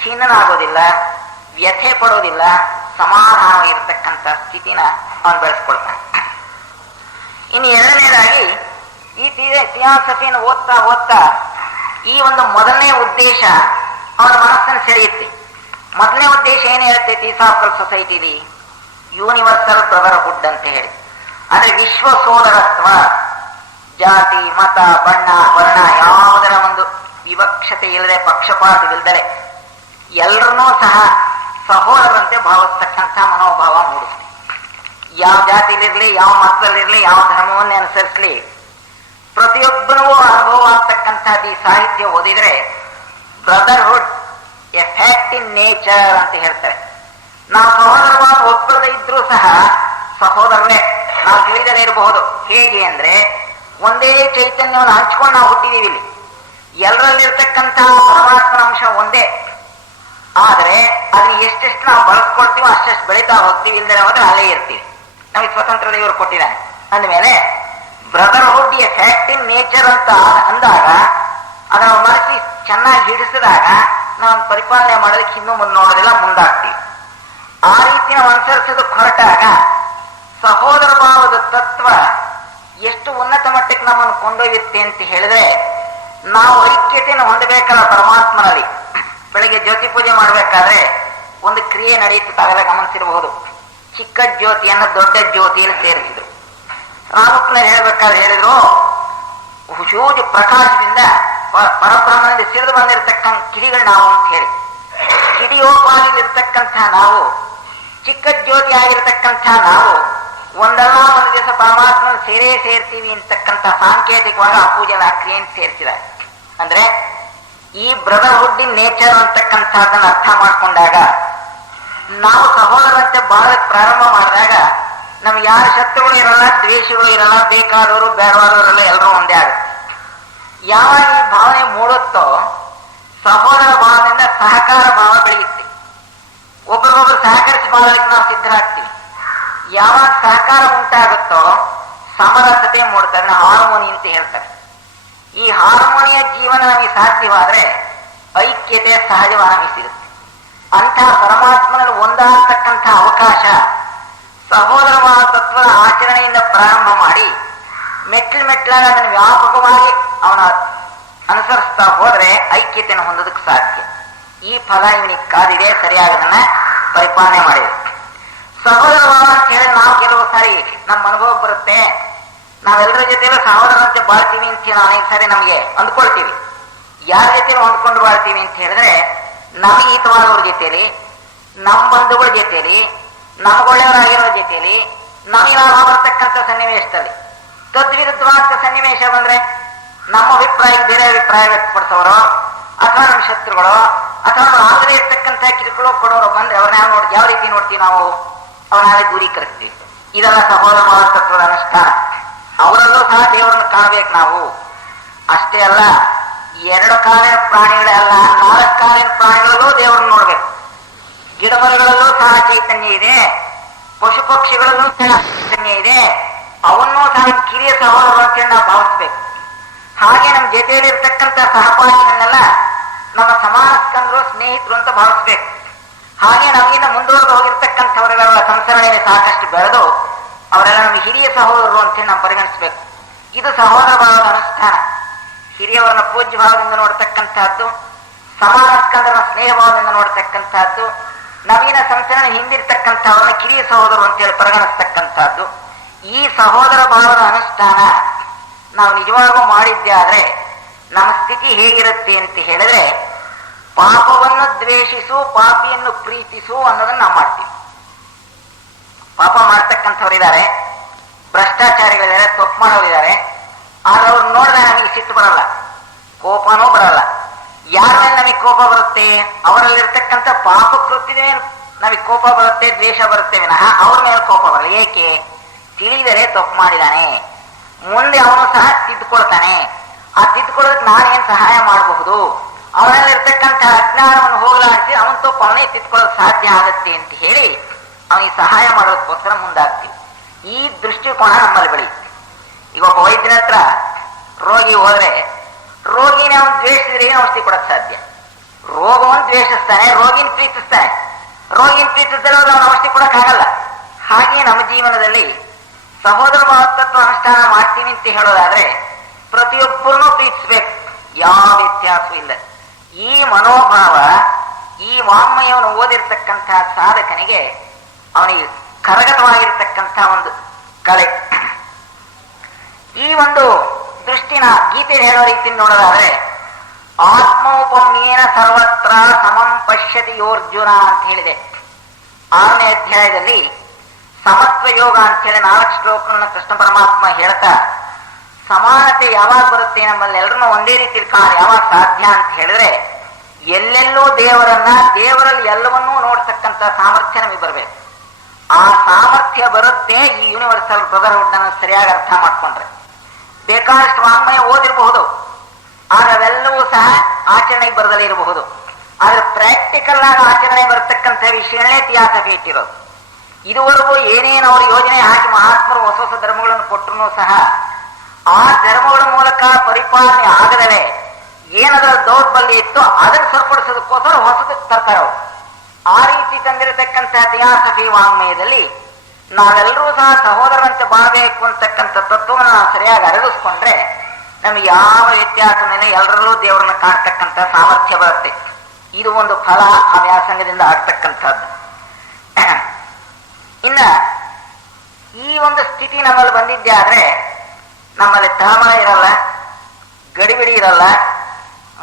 ಖಿನ್ನನಾಗೋದಿಲ್ಲ, ವ್ಯಥೆ ಪಡೋದಿಲ್ಲ, ಸಮಾಧಾನವಾಗಿರ್ತಕ್ಕಂಥ ಸ್ಥಿತಿನ ಅವನು ಬೆಳೆಸ್ಕೊಳ್ತಾನೆ. ಇನ್ನು ಎರಡನೇದಾಗಿ ಈ ಥಿಯಾಸಫಿಯನ್ನು ಓದ್ತಾ ಓದ್ತಾ ಈ ಒಂದು ಮೊದಲನೇ ಉದ್ದೇಶ ಅವನ ಮನಸ್ಸನ್ನು ಸೆಳೆಯುತ್ತೆ. ಮೊದಲನೇ ಉದ್ದೇಶ ಏನು ಹೇಳುತ್ತೆ ಥಿಯಾಸಫಿಕಲ್ ಸೊಸೈಟಿಲಿ? ಯೂನಿವರ್ಸಲ್ ಬ್ರದರ್ಹುಡ್ ಅಂತ ಹೇಳಿ, ಅಂದ್ರೆ ವಿಶ್ವ ಸೋದರತ್ವ, ಜಾತಿ ಮತ ಬಣ್ಣ ವರ್ಣ ಯಾವುದರ ಒಂದು ವಿವಕ್ಷತೆ ಇಲ್ಲದೆ, ಪಕ್ಷಪಾತವಿಲ್ಲದೆ ಎಲ್ಲರನ್ನೂ ಸಹ ಸಹೋದರಂತೆ ಭಾವಿಸ್ತಕ್ಕಂಥ ಮನೋಭಾವ ಮೂಡಿಸ್ಲಿ. ಯಾವ ಜಾತಿಲಿರ್ಲಿ, ಯಾವ ಮತದಲ್ಲಿರ್ಲಿ, ಯಾವ ಧರ್ಮವನ್ನೇ ಅನುಸರಿಸಲಿ, ಪ್ರತಿಯೊಬ್ಬನಿಗೂ ಅನುಭವ ಆಗ್ತಕ್ಕಂಥದ್ದು ಈ ಸಾಹಿತ್ಯ ಓದಿದ್ರೆ brotherhood A fact in nature ಅಂತ ಹೇಳ್ತಾರೆ. ನಾವು ಸಹೋದರವಾಗಿ ಒಬ್ಬರದೇ ಇದ್ರೂ ಸಹ ಸಹೋದರರೇ. ನಾವು ತಿಳಿದದೇ ಇರಬಹುದು. ಹೇಗೆ ಅಂದ್ರೆ ಒಂದೇ ಚೈತನ್ಯವನ್ನು ಹಂಚ್ಕೊಂಡು ನಾವು ಹುಟ್ಟಿದೀವಿ. ಇಲ್ಲಿ ಎಲ್ಲರಲ್ಲಿರ್ತಕ್ಕಂಥ ಪರಮಾತ್ಮನ ಅಂಶ ಒಂದೇ, ಆದರೆ ಅದನ್ನ ಎಷ್ಟೆಷ್ಟು ನಾವು ಬಳಸ್ಕೊಳ್ತೀವೋ ಅಷ್ಟೆಷ್ಟು ಬೆಳೀತಾ ಹೋಗ್ತೀವಿ, ಇಲ್ಲದೆ ಹೋದ್ರೆ ಅಲ್ಲೇ ಇರ್ತೀವಿ. ನಮಗೆ ಸ್ವತಂತ್ರ ದೇವರು ಕೊಟ್ಟಿದ್ದಾನೆ. ಅಂದಮೇಲೆ brotherhood A fact in nature ಅಂತ ಅಂದಾಗ ಅದನ್ನು ಮನಸ್ಸಿ ಚೆನ್ನಾಗಿ ಹಿಡಿಸಿದಾಗ ನಾವು ಪರಿಪಾಲನೆ ಮಾಡೋದಕ್ಕೆ ಇನ್ನೂ ಮುಂದೆ ನೋಡೋದಿಲ್ಲ, ಮುಂದಾಗ್ತೀವಿ. ಆ ರೀತಿ ನಾವು ಅನುಸರಿಸೋದಕ್ಕೆ ಹೊರಟಾಗ ಸಹೋದರ ಭಾವದ ತತ್ವ ಎಷ್ಟು ಉನ್ನತ ಮಟ್ಟಕ್ಕೆ ನಮ್ಮನ್ನು ಕೊಂಡೊಯ್ಯುತ್ತೆ ಅಂತ ಹೇಳಿದ್ರೆ, ನಾವು ಐಕ್ಯತೆಯನ್ನು ಹೊಂದಬೇಕಲ್ಲ ಪರಮಾತ್ಮನಲ್ಲಿ. ಬೆಳಗ್ಗೆ ಜ್ಯೋತಿ ಪೂಜೆ ಮಾಡಬೇಕಾದ್ರೆ ಒಂದು ಕ್ರಿಯೆ ನಡೆಯುತ್ತೆ, ತಾವೆಲ್ಲ ಗಮನಿಸಿರಬಹುದು. ಚಿಕ್ಕ ಜ್ಯೋತಿಯನ್ನು ದೊಡ್ಡ ಜ್ಯೋತಿಯಲ್ಲಿ ಸೇರಿಸಿದ್ರು. ರಾಮಕೃಷ್ಣ ಹೇಳ್ಬೇಕಾದ್ರೆ ಹೇಳಿದ್ರು, ಹ್ಯೂಜ್ ಪ್ರಕಾಶದಿಂದ ಪರಬ್ರಹ್ಮನಿಂದ ಸಿಡಿದು ಬಂದಿರತಕ್ಕಂಥ ಕಿಡಿಗಳು ನಾವು ಅಂತ ಹೇಳಿ. ಕಿಡಿಯೋಪಾಗಿಲಿರ್ತಕ್ಕಂಥ ನಾವು, ಚಿಕ್ಕ ಜ್ಯೋತಿ ಆಗಿರತಕ್ಕಂಥ ನಾವು ಒಂದಲ್ಲ ಒಂದು ದಿವಸ ಪರಮಾತ್ಮನ ಸೇರ್ತೀವಿ ಅಂತಕ್ಕಂಥ ಸಾಂಕೇತಿಕವಾಗಿ ಆ ಪೂಜೆನ ಆ ಕ್ರಿಯೆಯನ್ನು ಸೇರಿಸಿದ್ದಾರೆ. ಅಂದ್ರೆ ಈ ಬ್ರದರ್ಹುಡ್ ಇನ್ ನೇಚರ್ ಅಂತಕ್ಕಂಥದ್ದನ್ನು ಅರ್ಥ ಮಾಡ್ಕೊಂಡಾಗ ನಾವು ಸಹೋದರಂತೆ ಬಾಳಕ್ಕೆ ಪ್ರಾರಂಭ ಮಾಡಿದಾಗ ನಮ್ಗೆ ಯಾರ ಶತ್ರುಗಳು ಇರಲ್ಲ, ದ್ವೇಷಗಳು ಇರಲ್ಲ, ಬೇಕಾದವರು ಬೇಡವಾದವರೆಲ್ಲ ಎಲ್ಲರೂ ಒಂದೇ ಆಗುತ್ತೆ. ಯಾವಾಗ ಈ ಭಾವನೆ ಮೂಡುತ್ತೋ ಸಹೋದರ ಭಾವದಿಂದ ಸಹಕಾರ ಭಾವ ಬೆಳೆಯುತ್ತೆ. ಒಬ್ಬರಿಗೊಬ್ಬರು ಸಹಕರಿಸಿ ಬಾಳಲಿಕ್ಕೆ ನಾವು ಸಿದ್ಧರಾಗ್ತೀವಿ. ಯಾವಾಗ ಸಹಕಾರ ಉಂಟಾಗುತ್ತೋ ಸಮರಸತೆ ಮೂಡ್ತಾರೆ, ಹಾರ್ಮೋನಿ ಅಂತ ಹೇಳ್ತಾರೆ. ಈ ಹಾರ್ಮೋನಿಯ ಜೀವನ ನಮಗೆ ಸಾಧ್ಯವಾದರೆ ಐಕ್ಯತೆ ಸಹಜವಾಗಿ ನಮಗೆ ಸಿಗುತ್ತೆ. ಅಂತಹ ಪರಮಾತ್ಮನಲ್ಲಿ ಒಂದಾಗತಕ್ಕಂಥ ಅವಕಾಶ ಸಹೋದರವಾದ ತತ್ವದ ಆಚರಣೆಯಿಂದ ಪ್ರಾರಂಭ ಮಾಡಿ ಮೆಟ್ಲಾಗಿ ಅದನ್ನು ವ್ಯಾಪಕವಾಗಿ ಅವನ ಅನುಸರಿಸ್ತಾ ಹೋದರೆ ಐಕ್ಯತೆಯನ್ನು ಹೊಂದೋದಕ್ಕೆ ಸಾಧ್ಯ. ಈ ಫಲ ಇವನಿಗೆ ಕಾದಿದೆ, ಸರಿಯಾಗಿ ಅದನ್ನ ಪರಿಪಾಲನೆ ಮಾಡಿದೆ. ಸಹೋದರ ಭಾವ ಅಂತ ಹೇಳಿ ನಾವು ಕೆಲವು ಸಾರಿ ನಮ್ಮ ಅನುಭವ ಬರುತ್ತೆ, ನಾವೆಲ್ಲರ ಜೊತೆಯಲ್ಲೂ ಸಹೋದರಂತೆ ಬಾಳ್ತೀವಿ ಅಂತ ಹೇಳಿ ಅನೇಕ ಸಾರಿ ನಮಗೆ ಅಂದ್ಕೊಳ್ತೀವಿ. ಯಾರ ಜೊತೆಯೂ ಹೊಂದ್ಕೊಂಡು ಬಾಳ್ತೀವಿ ಅಂತ ಹೇಳಿದ್ರೆ ನಮಗೆ ಹಿತವಾದವ್ರ ಜೊತೆಯಲ್ಲಿ, ನಮ್ಮ ಬಂಧುಗಳ ಜೊತೆಯಲ್ಲಿ, ನಮಗೊಳ್ಳೆಯವರಾಗಿರೋ ಜೊತೆಯಲ್ಲಿ ನಮಗೆ ಲಾಭ ಬರ್ತಕ್ಕಂಥ ಸನ್ನಿವೇಶದಲ್ಲಿ ತದ್ವಿರುದ್ಧವಾದ ಸನ್ನಿವೇಶ ಬಂದ್ರೆ ನಮ್ಮ ಅಭಿಪ್ರಾಯ ಬೇರೆ ಅಭಿಪ್ರಾಯ ವ್ಯಕ್ತಪಡಿಸೋರು ಅಥವಾ ನಮ್ಮ ಶತ್ರುಗಳು ಅಥವಾ ಆಗಲೇ ಇರ್ತಕ್ಕಂಥ ಕಿರುಕುಳ ಕೊಡೋರು ಬಂದ್ರೆ ಅವ್ರನ್ನ ಯಾವ ರೀತಿ ನೋಡ್ತೀವಿ ನಾವು, ಅವನಾಗೆ ದೂರೀಕರಿಸ್ತೀವಿ. ಇದೆಲ್ಲ ಸಹೋದರ ತತ್ವದ ಅನುಷ್ಠಾನ. ಅವರಲ್ಲೂ ಸಹ ದೇವರನ್ನು ಕಾಣಬೇಕು ನಾವು. ಅಷ್ಟೇ ಅಲ್ಲ, 2 ಕಾಲಿನ ಪ್ರಾಣಿಗಳೇ ಅಲ್ಲ, 4 ಕಾಲಿನ ಪ್ರಾಣಿಗಳಲ್ಲೂ ದೇವರನ್ನು ನೋಡ್ಬೇಕು. ಗಿಡ ಮರಗಳಲ್ಲೂ ಸಹ ಚೈತನ್ಯ ಇದೆ, ಪಶು ಪಕ್ಷಿಗಳಲ್ಲೂ ಸಹ ಚೈತನ್ಯ ಇದೆ. ಅವನ್ನೂ ಸಹ ಕಿರಿಯ ಸಹೋದರರು ಅಂತೇಳಿ ನಾವು ಭಾವಿಸ್ಬೇಕು. ಹಾಗೆ ನಮ್ಮ ಜೊತೆಯಲ್ಲಿ ಇರ್ತಕ್ಕಂಥ ಸಹಪಾಠಿಗಳನ್ನೆಲ್ಲ ನಮ್ಮ ಸಮಾನ ಸ್ಕಂದರು, ಸ್ನೇಹಿತರು ಅಂತ ಭಾವಿಸ್ಬೇಕು. ಹಾಗೆ ನಮಗಿಂತ ಮುಂದುವರೆದು ಹೋಗಿರ್ತಕ್ಕಂಥವರೆಲ್ಲ ಸಂಸರಣೆಯಲ್ಲಿ ಸಾಕಷ್ಟು ಬೆಳೆದು ಅವರೆಲ್ಲ ನಮಗೆ ಹಿರಿಯ ಸಹೋದರರು ಅಂತೇಳಿ ನಾವು ಪರಿಗಣಿಸ್ಬೇಕು. ಇದು ಸಹೋದರ ಭಾವದ ಅನುಷ್ಠಾನ. ಹಿರಿಯವರನ್ನ ಪೂಜ್ಯ ಭಾವದಿಂದ ನೋಡ್ತಕ್ಕಂಥದ್ದು, ಸಮಾನ ಸ್ಕಂದರನ್ನ ಸ್ನೇಹ ಭಾವದಿಂದ ನೋಡ್ತಕ್ಕಂಥದ್ದು, ನವೀನ ಸಂಸರಣೆ ಹಿಂದಿರ್ತಕ್ಕಂಥವ್ರನ್ನ ಕಿರಿಯ ಸಹೋದರರು ಅಂತೇಳಿ ಪರಿಗಣಿಸ್ತಕ್ಕಂಥದ್ದು. ಈ ಸಹೋದರ ಭಾವದ ಅನುಷ್ಠಾನ ನಾವು ನಿಜವಾಗೂ ಮಾಡಿದ್ದೆ ಆದ್ರೆ ನಮ್ಮ ಸ್ಥಿತಿ ಹೇಗಿರುತ್ತೆ ಅಂತ ಹೇಳಿದ್ರೆ, ಪಾಪವನ್ನು ದ್ವೇಷಿಸು, ಪಾಪಿಯನ್ನು ಪ್ರೀತಿಸು ಅನ್ನೋದನ್ನ ನಾವು ಮಾಡ್ತೀವಿ. ಪಾಪ ಮಾಡ್ತಕ್ಕಂಥವ್ರಿದ್ದಾರೆ, ಭ್ರಷ್ಟಾಚಾರಿಗಳಿದ್ದಾರೆ, ತಪ್ಪು ಮಾಡೋರಿದ್ದಾರೆ. ಆದ್ರೆ ಅವ್ರು ನೋಡಿದ್ರೆ ನಮಗೆ ಸಿಟ್ಟು ಬರಲ್ಲ, ಕೋಪನೂ ಬರಲ್ಲ. ಯಾರ ಮೇಲೆ ನಮಗೆ ಕೋಪ ಬರುತ್ತೆ? ಅವರಲ್ಲಿರ್ತಕ್ಕಂಥ ಪಾಪ ಕೃತ್ಯದ ಮೇಲೆ ನಮಗೆ ಕೋಪ ಬರುತ್ತೆ, ದ್ವೇಷ ಬರುತ್ತೆ ವಿನಃ ಅವ್ರ ಮೇಲೆ ಕೋಪ ಬರಲ್ಲ. ಏಕೆ? ತಿಳಿದರೆ ತಪ್ಪು ಮಾಡಿದಾನೆ, ಮುಂದೆ ಅವನು ಸಹ ತಿದ್ದುಕೊಳ್ತಾನೆ, ಆ ತಿದ್ದುಕೊಳ್ಳೋದಕ್ಕೆ ನಾನೇನು ಸಹಾಯ ಮಾಡಬಹುದು, ಅವನಲ್ಲಿರ್ತಕ್ಕಂಥ ಅಜ್ಞಾನವನ್ನು ಹೋಗಲಾಡಿಸಿ ಅವನ ತಪ್ಪು ಅವನೇ ತಿದ್ದುಕೊಳ್ಳೋದು ಸಾಧ್ಯ ಆಗುತ್ತೆ ಅಂತ ಹೇಳಿ ಅವನಿಗೆ ಸಹಾಯ ಮಾಡೋದಕ್ಕೋಸ್ಕರ ಮುಂದಾಗ್ತೀವಿ. ಈ ದೃಷ್ಟಿಕೋನ ನಮ್ಮಲ್ಲಿ ಬೆಳೆಯುತ್ತೆ. ಈಗ ಒಬ್ಬ ವೈದ್ಯನ ಹತ್ರ ರೋಗಿ ಹೋದ್ರೆ ರೋಗಿನ ಅವನು ದ್ವೇಷಿಸಿದ್ರೆ ಏನು ಔಷಧಿ ಕೊಡಕ್ ಸಾಧ್ಯ? ರೋಗವನ್ನು ದ್ವೇಷಿಸ್ತಾನೆ, ರೋಗಿನ ಪ್ರೀತಿಸ್ತಾನೆ. ರೋಗಿನ ಪ್ರೀತಿಸಿದ್ರೆ ಅವನು ಔಷಧಿ ಕೊಡಕ್ಕಾಗಲ್ಲ. ಹಾಗೆ ನಮ್ಮ ಜೀವನದಲ್ಲಿ ಸಹೋದರ ಭಾವತತ್ವ ಅನುಷ್ಠಾನ ಮಾಡ್ತೀವಿ ಅಂತ ಹೇಳೋದಾದ್ರೆ ಪ್ರತಿಯೊಬ್ಬರನ್ನೂ ಪ್ರೀತಿಸ್ಬೇಕು, ಯಾವ ವ್ಯತ್ಯಾಸವೂ ಇಲ್ಲ. ಈ ಮನೋಭಾವ, ಈ ವಾಂಗ್ಮಯವನ್ನು ಓದಿರ್ತಕ್ಕಂತಹ ಸಾಧಕನಿಗೆ ಅವನಿಗೆ ಕರಗತವಾಗಿರ್ತಕ್ಕಂಥ ಒಂದು ಕಲೆ. ಈ ಒಂದು ದೃಷ್ಟಿನ ಗೀತೆ ಹೇಳೋ ರೀತಿ ನೋಡೋದಾದ್ರೆ, ಆತ್ಮೋಪಮ್ಯೇನ ಸರ್ವತ್ರ ಸಮಂ ಪಶ್ಯತಿ ಯೋರ್ಜುನ ಅಂತ ಹೇಳಿದೆ. 6ನೇ ಅಧ್ಯಾಯದಲ್ಲಿ ಸಮತ್ವ ಯೋಗ ಅಂತ ಹೇಳಿ 4 ಶ್ಲೋಕಗಳನ್ನ ಕೃಷ್ಣ ಪರಮಾತ್ಮ ಹೇಳ್ತಾ, ಸಮಾನತೆ ಯಾವಾಗ ಬರುತ್ತೆ, ನಮ್ಮಲ್ಲಿ ಎಲ್ಲರನ್ನ ಒಂದೇ ರೀತಿ ಕಾಣ ಯಾವಾಗ ಸಾಧ್ಯ ಅಂತ ಹೇಳಿದ್ರೆ, ಎಲ್ಲೆಲ್ಲೂ ದೇವರನ್ನ, ದೇವರಲ್ಲಿ ಎಲ್ಲವನ್ನೂ ನೋಡ್ತಕ್ಕಂಥ ಸಾಮರ್ಥ್ಯ ನಮಗೆ ಬರಬೇಕು. ಆ ಸಾಮರ್ಥ್ಯ ಬರುತ್ತೆ ಈ ಯೂನಿವರ್ಸಲ್ ಬ್ರದರ್ಹುಡ್ ಅನ್ನು ಸರಿಯಾಗಿ ಅರ್ಥ ಮಾಡ್ಕೊಂಡ್ರೆ. ಬೇಕಾದಷ್ಟು ವಾಂಗ್ಮಯ ಓದಿರಬಹುದು, ಆದ್ರೆ ಅವೆಲ್ಲವೂ ಸಹ ಆಚರಣೆಗೆ ಬರದಲ್ಲೇ ಇರಬಹುದು. ಆದ್ರೆ ಪ್ರಾಕ್ಟಿಕಲ್ ಆಗಿ ಆಚರಣೆ ಬರತಕ್ಕಂಥ ವಿಷಯಗಳೇ ಥಿಯಾಸಫಿ ಇಟ್ಟಿರೋದು. ಇದುವರೆಗೂ ಏನೇನು ಅವರು ಯೋಜನೆ ಹಾಕಿ ಮಹಾತ್ಮರು ಹೊಸ ಹೊಸ ಧರ್ಮಗಳನ್ನು ಕೊಟ್ಟರು ಸಹ ಆ ಧರ್ಮಗಳ ಮೂಲಕ ಪರಿಪಾಲನೆ ಆಗದಲೇ ಏನದರ ದೌರ್ಬಲ್ಯ ಇತ್ತು ಅದನ್ನು ಸರಿಪಡಿಸೋದಕ್ಕೋಸ್ಕರ ಹೊಸದು ತರ್ತಾರೆ ಅವರು. ಆ ರೀತಿ ತಂದಿರತಕ್ಕಂಥ ಥಿಯಾಸಫಿ ವಾಂಗ್ಮಯದಲ್ಲಿ ನಾವೆಲ್ಲರೂ ಸಹ ಸಹೋದರರಂತೆ ಬಾಳಬೇಕು ಅಂತಕ್ಕಂಥ ತತ್ವವನ್ನು ನಾವು ಸರಿಯಾಗಿ ಅರಗಿಸ್ಕೊಂಡ್ರೆ ನಮಗೆ ಯಾವ ವ್ಯತ್ಯಾಸವಿಲ್ಲ, ಎಲ್ಲರಲ್ಲೂ ದೇವರನ್ನ ಕಾಣ್ತಕ್ಕಂಥ ಸಾಮರ್ಥ್ಯ ಬರುತ್ತೆ. ಇದು ಒಂದು ಫಲ ಆ ವ್ಯಾಸಂಗದಿಂದ ಆಗ್ತಕ್ಕಂಥದ್ದು. ಇನ್ನ ಈ ಒಂದು ಸ್ಥಿತಿ ನಮ್ಮಲ್ಲಿ ಬಂದಿದ್ದೆ ಆದ್ರೆ ನಮ್ಮಲ್ಲಿ ತಳಮಳ ಇರಲ್ಲ, ಗಡಿಬಿಡಿ ಇರಲ್ಲ,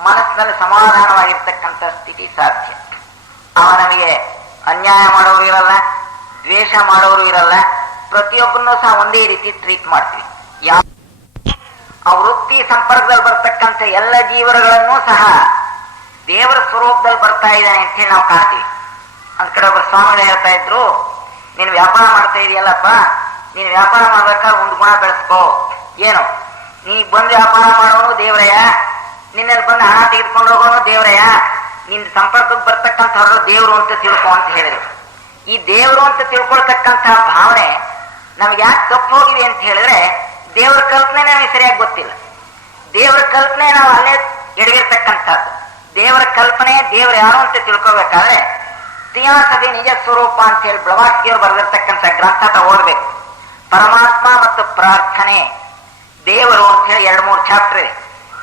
ಮನಸ್ಸಿನಲ್ಲಿ ಸಮಾಧಾನವಾಗಿರ್ತಕ್ಕಂಥ ಸ್ಥಿತಿ ಸಾಧ್ಯ. ಅವ ನಮಗೆ ಅನ್ಯಾಯ ಮಾಡೋರು ಇರಲ್ಲ, ದ್ವೇಷ ಮಾಡೋರು ಇರಲ್ಲ, ಪ್ರತಿಯೊಬ್ಬರನ್ನೂ ಸಹ ಒಂದೇ ರೀತಿ ಟ್ರೀಟ್ ಮಾಡ್ತೀವಿ. ಆ ವೃತ್ತಿ ಸಂಪರ್ಕದಲ್ಲಿ ಬರ್ತಕ್ಕಂಥ ಎಲ್ಲ ಜೀವನಗಳನ್ನೂ ಸಹ ದೇವರ ಸ್ವರೂಪದಲ್ಲಿ ಬರ್ತಾ ಇದ್ದಾನೆ ಅಂತ ಹೇಳಿ ನಾವು ಕಾಣ್ತೀವಿ. ಒಂದ್ ಕಡೆ ಒಬ್ಬರು ಸ್ವಾಮಿಗಳು ಹೇಳ್ತಾ ಇದ್ರು, ನೀನು ವ್ಯಾಪಾರ ಮಾಡ್ತಾ ಇದೆಯಲ್ಲಪ್ಪ, ನೀನು ವ್ಯಾಪಾರ ಮಾಡ್ಬೇಕಾದ್ರೆ ಒಂದು ಗುಣ ಬೆಳೆಸ್ಕೋ. ಏನು? ನೀಗ್ ಬಂದು ವ್ಯಾಪಾರ ಮಾಡೋನು ದೇವರಯ್ಯ, ನಿನ್ನಲ್ಲಿ ಬಂದು ಹಣ ತೆಗೆದುಕೊಂಡು ಹೋಗೋನು ದೇವರಯ್ಯ, ನಿನ್ ಸಂಪರ್ಕಕ್ಕೆ ಬರ್ತಕ್ಕಂಥವ್ರು ದೇವರು ಅಂತ ತಿಳ್ಕೊ ಅಂತ ಹೇಳಿದ್ರು. ಈ ದೇವರು ಅಂತ ತಿಳ್ಕೊಳ್ತಕ್ಕಂಥ ಭಾವನೆ ನಮ್ಗೆ ಯಾಕೆ ತಪ್ಪು ಹೋಗಿದೆ ಅಂತ ಹೇಳಿದ್ರೆ, ದೇವರ ಕಲ್ಪನೆ ನಮಗೆ ಸರಿಯಾಗಿ ಗೊತ್ತಿಲ್ಲ. ದೇವರ ಕಲ್ಪನೆ ನಾವು ಅಲ್ಲೇ ಎಡಗಿರ್ತಕ್ಕಂಥದ್ದು. ದೇವರ ಕಲ್ಪನೆ, ದೇವರು ಯಾರು ಅಂತ ತಿಳ್ಕೋಬೇಕಾದ್ರೆ ತಿಯಾಸದಿ ನಿಜ ಸ್ವರೂಪ ಅಂತ ಹೇಳಿ ಬ್ಲವಾಸ್ಕಿಯವರು ಬರೆದಿರ್ತಕ್ಕಂಥ ಗ್ರಂಥ ಓದಬೇಕು. ಪರಮಾತ್ಮ ಮತ್ತು ಪ್ರಾರ್ಥನೆ, ದೇವರು ಅಂತ ಹೇಳಿ 2-3 ಚಾಪ್ಟರ್ ಇದೆ.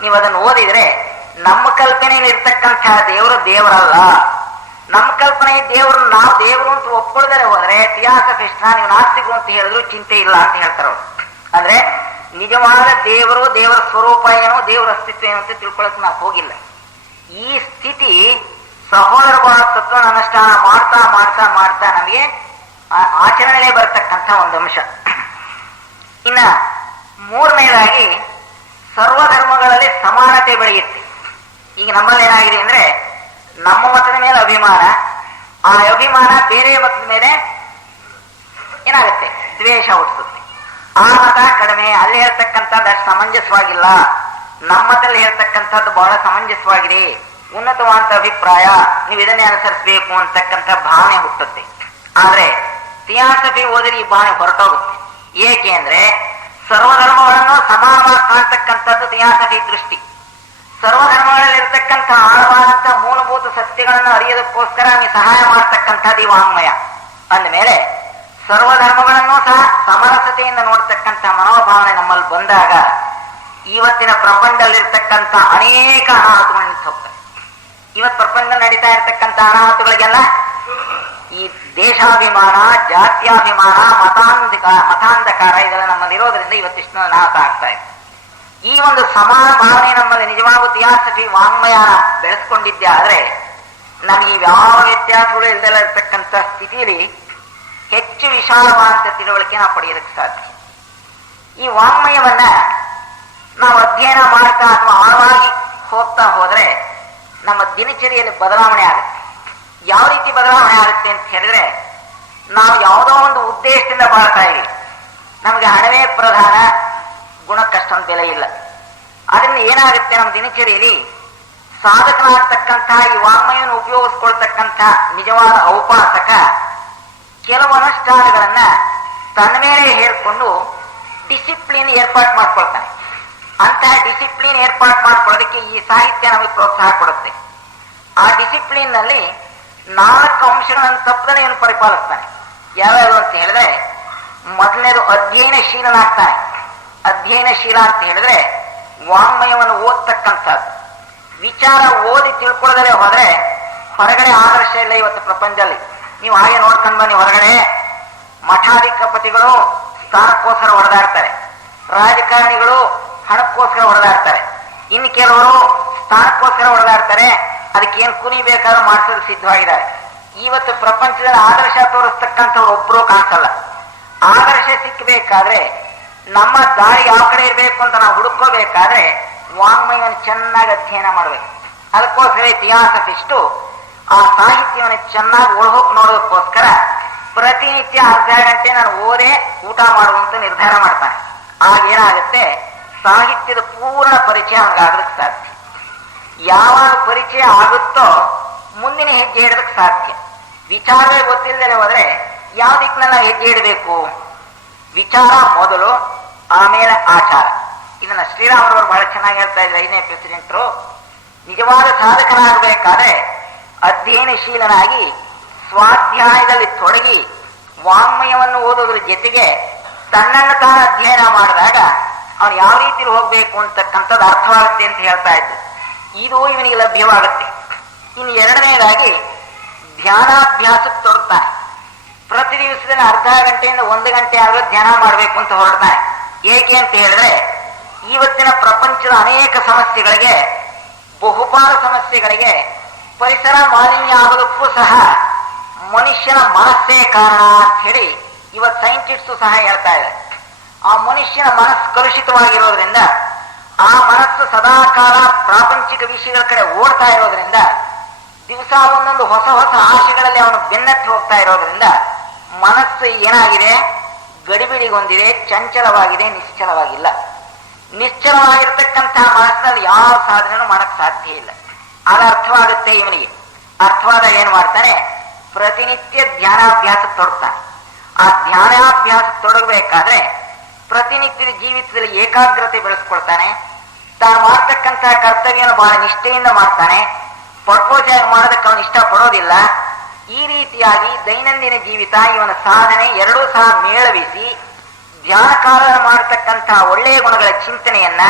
ನೀವು ಅದನ್ನು ಓದಿದ್ರೆ ನಮ್ಮ ಕಲ್ಪನೆಯಲ್ಲಿ ಇರ್ತಕ್ಕಂತಹ ದೇವರು ದೇವರಲ್ಲ. ನಮ್ಮ ಕಲ್ಪನೆ ದೇವರು, ನಾವು ದೇವರು ಅಂತ ಒಪ್ಕೊಳ್ದರೆ ಹೋದ್ರೆ ತಿಯಾಸಫಿಸ್ಟ್ ನೀವು ನಾಸ್ತಿಕರು ಅಂತ ಹೇಳಿದ್ರು ಚಿಂತೆ ಇಲ್ಲ ಅಂತ ಹೇಳ್ತಾರೆ ಅವರು. ಅಂದ್ರೆ ನಿಜವಾದ ದೇವರು, ದೇವರ ಸ್ವರೂಪ ಏನು, ದೇವರ ಅಸ್ತಿತ್ವ ಏನು ಅಂತ ತಿಳ್ಕೊಳಕ್ ನಾವು ಹೋಗಿಲ್ಲ. ಈ ಸ್ಥಿತಿ ಸಹೋದರ ಭಾವ ತತ್ವ ಅನುಷ್ಠಾನ ಮಾಡ್ತಾ ಮಾಡ್ತಾ ಮಾಡ್ತಾ ನಮಗೆ ಆಚರಣೆಗೆ ಬರತಕ್ಕಂಥ ಒಂದು ಅಂಶ. ಇನ್ನ 3ನೇದಾಗಿ ಸರ್ವಧರ್ಮಗಳಲ್ಲಿ ಸಮಾನತೆ ಬೆಳೆಯುತ್ತೆ. ಈಗ ನಮ್ಮಲ್ಲಿ ಏನಾಗಿದೆ ಅಂದ್ರೆ ನಮ್ಮ ಮತದ ಮೇಲೆ ಅಭಿಮಾನ, ಆ ಅಭಿಮಾನ ಬೇರೆ ಮತದ ಮೇಲೆ ಏನಾಗುತ್ತೆ, ದ್ವೇಷ ಹುಟ್ಟಿಸುತ್ತೆ. ಆ ಮತ ಕಡಿಮೆ, ಅಲ್ಲಿ ಹೇಳ್ತಕ್ಕಂಥದ್ದು ಅಷ್ಟು ಸಮಂಜಸವಾಗಿಲ್ಲ, ನಮ್ಮದಲ್ಲಿ ಹೇಳ್ತಕ್ಕಂಥದ್ದು ಬಹಳ ಸಮಂಜಸವಾಗಿದೆ, ಉನ್ನತವಾದ ಅಭಿಪ್ರಾಯ, ನೀವು ಇದನ್ನೇ ಅನುಸರಿಸಬೇಕು ಅಂತಕ್ಕಂಥ ಭಾವನೆ ಹುಟ್ಟುತ್ತೆ. ಆದ್ರೆ ಥಿಯಾಸಫಿ ಓದಿದ್ರೆ ಈ ಭಾವನೆ ಹೊರಟೋಗುತ್ತೆ. ಏಕೆ ಅಂದ್ರೆ ಸರ್ವಧರ್ಮಗಳನ್ನು ಸಮಾನವಾಗಿ ಕಾಣ್ತಕ್ಕಂಥದ್ದು ಥಿಯಾಸಫಿ ದೃಷ್ಟಿ. ಸರ್ವಧರ್ಮಗಳಲ್ಲಿ ಇರತಕ್ಕಂಥ ಆಳವಾದಂಥ ಮೂಲಭೂತ ಸತ್ಯಗಳನ್ನು ಅರಿಯೋದಕ್ಕೋಸ್ಕರ ನೀವು ಸಹಾಯ ಮಾಡತಕ್ಕಂಥದ್ದು ಈ ವಾಂಗ್ಮಯ ಅಂದಮೇಲೆ ಸರ್ವಧರ್ಮಗಳನ್ನು ಸಹ ಸಮರಸತೆಯಿಂದ ನೋಡ್ತಕ್ಕಂಥ ಮನೋಭಾವನೆ ನಮ್ಮಲ್ಲಿ ಬಂದಾಗ ಇವತ್ತಿನ ಪ್ರಪಂಚದಲ್ಲಿರ್ತಕ್ಕಂಥ ಅನೇಕ ಅನಾಹುತಗಳು ನಿಂತು ಹೋಗ್ತವೆ. ಇವತ್ತು ಪ್ರಪಂಚ ನಡೀತಾ ಇರತಕ್ಕಂಥ ಅನಾಹುತಗಳಿಗೆಲ್ಲ ಈ ದೇಶಾಭಿಮಾನ, ಜಾತ್ಯಾಭಿಮಾನ, ಮತಾಂಧಕಾರ ಇದೆಲ್ಲ ನಮ್ಮಲ್ಲಿ ಇರೋದ್ರಿಂದ ಇವತ್ತಿಷ್ಟು ಅನಾಹುತ ಆಗ್ತಾ ಇದೆ. ಈ ಒಂದು ಸಮಾನ ಭಾವನೆ ನಮ್ಮಲ್ಲಿ ನಿಜವಾಗೂ ಥಿಯಾಸಫಿ ವಾಂಗ್ಮಯ ಬೆಳೆಸ್ಕೊಂಡಿದ್ದೆ ಆದ್ರೆ ನಮಗೆ ಯಾವ ವ್ಯತ್ಯಾಸಗಳು ಇಲ್ಲದೆಲ್ಲ ಇರ್ತಕ್ಕಂಥ ಸ್ಥಿತಿಯಲ್ಲಿ ಹೆಚ್ಚು ವಿಶಾಲವಾದಂಥ ತಿಳುವಳಿಕೆ ನಾವು ಪಡೆಯೋದಕ್ಕೆ ಸಾಧ್ಯ. ಈ ವಾಂಗ್ಮಯವನ್ನ ನಾವು ಅಧ್ಯಯನ ಮಾಡ್ತಾ ಅಥವಾ ಆಳವಾಗಿ ಹೋಗ್ತಾ ಹೋದ್ರೆ ನಮ್ಮ ದಿನಚರಿಯಲ್ಲಿ ಬದಲಾವಣೆ ಆಗುತ್ತೆ. ಯಾವ ರೀತಿ ಬದಲಾವಣೆ ಆಗುತ್ತೆ ಅಂತ ಹೇಳಿದ್ರೆ, ನಾವು ಯಾವುದೋ ಒಂದು ಉದ್ದೇಶದಿಂದ ಬಾಳ್ತಾ ಇದ್ದೀವಿ, ನಮಗೆ ಹಣವೇ ಪ್ರಧಾನ, ಗುಣಕ್ಕಷ್ಟೊಂದು ಬೆಲೆ ಇಲ್ಲ. ಅದರಿಂದ ಏನಾಗುತ್ತೆ, ನಮ್ಮ ದಿನಚರಿಯಲ್ಲಿ ಸಾಧಕನಾಗ್ತಕ್ಕಂಥ ಈ ವಾಂಗ್ಮಯವನ್ನು ಉಪಯೋಗಿಸ್ಕೊಳ್ತಕ್ಕಂಥ ನಿಜವಾದ ಔಪಾಸಕ ಕೆಲವು ಅನುಷ್ಠಾನಗಳನ್ನ ತನ್ನ ಮೇಲೆ ಹೇರ್ಕೊಂಡು ಡಿಸಿಪ್ಲಿನ್ ಏರ್ಪಾಟ್ ಮಾಡ್ಕೊಳ್ತಾನೆ. ಅಂತಹ ಡಿಸಿಪ್ಲಿನ್ ಏರ್ಪಾಟ್ ಮಾಡ್ಕೊಳ್ಳೋದಕ್ಕೆ ಈ ಸಾಹಿತ್ಯ ನಮಗೆ ಪ್ರೋತ್ಸಾಹ ಕೊಡುತ್ತೆ. ಆ ಡಿಸಿಪ್ಲಿನ್ ನಲ್ಲಿ 4 ಅಂಶಗಳನ್ನು ತಪ್ಪದೇ ಏನು ಪರಿಪಾಲಿಸ್ತಾನೆ. ಯಾವ್ಯಾವ ಅಂತ ಹೇಳಿದ್ರೆ, ಮೊದಲನೇದು ಅಧ್ಯಯನಶೀಲನಾಗ್ತಾನೆ. ಅಧ್ಯಯನಶೀಲ ಅಂತ ಹೇಳಿದ್ರೆ ವಾಂಗ್ಮಯವನ್ನು ಓದ್ತಕ್ಕಂಥದ್ದು. ವಿಚಾರ ಓದಿ ತಿಳ್ಕೊಳ್ಳೋದಲ್ಲೇ ಹೋದ್ರೆ ಹೊರಗಡೆ ಆದರ್ಶ ಇಲ್ಲ. ಇವತ್ತು ಪ್ರಪಂಚದಲ್ಲಿ ನೀವು ಹಾಗೆ ನೋಡ್ಕೊಂಡು ಬನ್ನಿ, ಹೊರಗಡೆ ಮಠಾಧಿಪತಿಗಳು ಸ್ಥಾನಕ್ಕೋಸ್ಕರ ಹೊಡೆದಾಡ್ತಾರೆ, ರಾಜಕಾರಣಿಗಳು ಹಣಕ್ಕೋಸ್ಕರ ಹೊಡೆದಾಡ್ತಾರೆ, ಇನ್ನು ಕೆಲವರು ಸ್ಥಾನಕ್ಕೋಸ್ಕರ ಹೊಡೆದಾಡ್ತಾರೆ, ಅದಕ್ಕೇನು ಕುನಿ ಬೇಕಾದ್ರೂ ಮಾಡಿಸೋದು ಸಿದ್ಧವಾಗಿದ್ದಾರೆ. ಇವತ್ತು ಪ್ರಪಂಚದಲ್ಲಿ ಆದರ್ಶ ತೋರಿಸ್ತಕ್ಕಂಥವ್ರು ಒಬ್ಬರು ಕಾಣಿಸಲ್ಲ. ಆದರ್ಶ ಸಿಕ್ಕಬೇಕಾದ್ರೆ ನಮ್ಮ ದಾರಿ ಯಾವ ಕಡೆ ಇರಬೇಕು ಅಂತ ನಾವು ಹುಡುಕೋಬೇಕಾದ್ರೆ ವಾಂಗ್ಮಯವನ್ನು ಚೆನ್ನಾಗಿ ಅಧ್ಯಯನ ಮಾಡಬೇಕು. ಅದಕ್ಕೋಸ್ಕರ ಥಿಯಾಸಫಿಸ್ಟು ಆ ಸಾಹಿತ್ಯವನ್ನು ಚೆನ್ನಾಗಿ ಒಳಹೋಗಿ ನೋಡೋದಕ್ಕೋಸ್ಕರ ಪ್ರತಿನಿತ್ಯ ಅರ್ಧ ಗಂಟೆ ನಾನು ಓದೇ ಊಟ ಮಾಡುವಂತ ನಿರ್ಧಾರ ಮಾಡ್ತಾನೆ. ಆಗೇನಾಗುತ್ತೆ, ಸಾಹಿತ್ಯದ ಪೂರ್ಣ ಪರಿಚಯ ಅವನಿಗಾಗಲಿಕ್ಕೆ ಸಾಧ್ಯ. ಯಾವಾಗ ಪರಿಚಯ ಆಗುತ್ತೋ ಮುಂದಿನ ಹೆಜ್ಜೆ ಇಡೋದಕ್ಕೆ ಸಾಧ್ಯ. ವಿಚಾರವೇ ಗೊತ್ತಿಲ್ಲದೆ ಹೋದ್ರೆ ಯಾವ ದಿಕ್ಕಿನಲ್ಲಿ ನಾವು ಹೆಜ್ಜೆ ಇಡಬೇಕು? ವಿಚಾರ ಮೊದಲು, ಆಮೇಲೆ ಆಚಾರ. ಇದನ್ನ ಶ್ರೀರಾಮರವರು ಬಹಳ ಚೆನ್ನಾಗಿ ಹೇಳ್ತಾ ಇದ್ರು, 5ನೇ ಪ್ರೆಸಿಡೆಂಟರು. ನಿಜವಾದ ಸಾಧಕನಾಗಬೇಕಾದ್ರೆ ಅಧ್ಯಯನಶೀಲನಾಗಿ ಸ್ವಾಧ್ಯಾಯದಲ್ಲಿ ತೊಡಗಿ ವಾಂಗ್ಮಯವನ್ನು ಓದೋದ್ರ ಜೊತೆಗೆ ತನ್ನನ್ನು ತಾನು ಅಧ್ಯಯನ ಮಾಡಿದಾಗ ಅವನು ಯಾವ ರೀತಿ ಹೋಗ್ಬೇಕು ಅಂತಕ್ಕಂಥದ್ದು ಅರ್ಥವಾಗುತ್ತೆ ಅಂತ ಹೇಳ್ತಾ ಇದ್ರು. ಇದು ಇವನಿಗೆ ಲಭ್ಯವಾಗುತ್ತೆ. ಇನ್ನು 2ನೇದಾಗಿ ಧ್ಯಾನಾಭ್ಯಾಸಕ್ಕೆ ತೊಡಗ್ತಾನೆ. ಪ್ರತಿ ದಿವಸದಲ್ಲಿ ಅರ್ಧ ಗಂಟೆಯಿಂದ 1 ಗಂಟೆ ಆದರೂ ಧ್ಯಾನ ಮಾಡಬೇಕು ಅಂತ ಹೊರಡ್ತಾನೆ. ಏಕೆ ಅಂತ ಹೇಳಿದ್ರೆ ಇವತ್ತಿನ ಪ್ರಪಂಚದ ಅನೇಕ ಸಮಸ್ಯೆಗಳಿಗೆ, ಬಹುಪಾಲು ಸಮಸ್ಯೆಗಳಿಗೆ ಪರಿಸರ ಮಾಲಿನ್ಯ ಆಗೋದಕ್ಕೂ ಸಹ ಮನುಷ್ಯನ ಮನಸ್ಸೇ ಕಾರಣ ಅಂತ ಹೇಳಿ ಇವತ್ತು ಸೈಂಟಿಸ್ಟು ಸಹ ಹೇಳ್ತಾ ಇದ್ದಾರೆ. ಆ ಮನುಷ್ಯನ ಮನಸ್ಸು ಕಲುಷಿತವಾಗಿರೋದ್ರಿಂದ, ಆ ಮನಸ್ಸು ಸದಾಕಾಲ ಪ್ರಾಪಂಚಿಕ ವಿಷಯಗಳ ಕಡೆ ಓಡ್ತಾ ಇರೋದ್ರಿಂದ, ದಿವಸ ಒಂದೊಂದು ಹೊಸ ಹೊಸ ಆಶೆಗಳಲ್ಲಿ ಅವನು ಬೆನ್ನತ್ತಿ ಹೋಗ್ತಾ ಇರೋದ್ರಿಂದ ಮನಸ್ಸು ಏನಾಗಿದೆ, ಗಡಿಬಿಡಿಗೊಂದಿದೆ, ಚಂಚಲವಾಗಿದೆ, ನಿಶ್ಚಲವಾಗಿಲ್ಲ. ನಿಶ್ಚಲವಾಗಿರ್ತಕ್ಕಂತಹ ಮನಸ್ಸಿನಲ್ಲಿ ಯಾವ ಸಾಧನೆಯನ್ನು ಮಾಡಕ್ ಸಾಧ್ಯ ಇಲ್ಲ. ಆಗ ಅರ್ಥವಾಗುತ್ತೆ ಇವನಿಗೆ. ಅರ್ಥವಾದಾಗ ಏನ್ ಮಾಡ್ತಾನೆ, ಪ್ರತಿನಿತ್ಯ ಧ್ಯಾನಾಭ್ಯಾಸ ತೊಡಗ್ತಾನೆ. ಆ ಧ್ಯಾನಾಭ್ಯಾಸ ತೊಡಗಬೇಕಾದ್ರೆ ಪ್ರತಿನಿತ್ಯದ ಜೀವಿತದಲ್ಲಿ ಏಕಾಗ್ರತೆ ಬೆಳೆಸ್ಕೊಳ್ತಾನೆ. ತಾನು ಮಾಡತಕ್ಕಂಥ ಕರ್ತವ್ಯವನ್ನು ಬಹಳ ನಿಷ್ಠೆಯಿಂದ ಮಾಡ್ತಾನೆ. ಪಡ್ಪೋಚಾಗಿ ಮಾಡೋದಕ್ಕೆ ಅವನು ಇಷ್ಟ ಪಡೋದಿಲ್ಲ. ಈ ರೀತಿಯಾಗಿ ದೈನಂದಿನ ಜೀವಿತ ಇವನ ಸಾಧನೆ ಎರಡೂ ಸಹ ಮೇಳವಿಸಿ ಧ್ಯಾನ ಕಾಲ ಮಾಡತಕ್ಕಂಥ ಒಳ್ಳೆಯ ಗುಣಗಳ ಚಿಂತನೆಯನ್ನ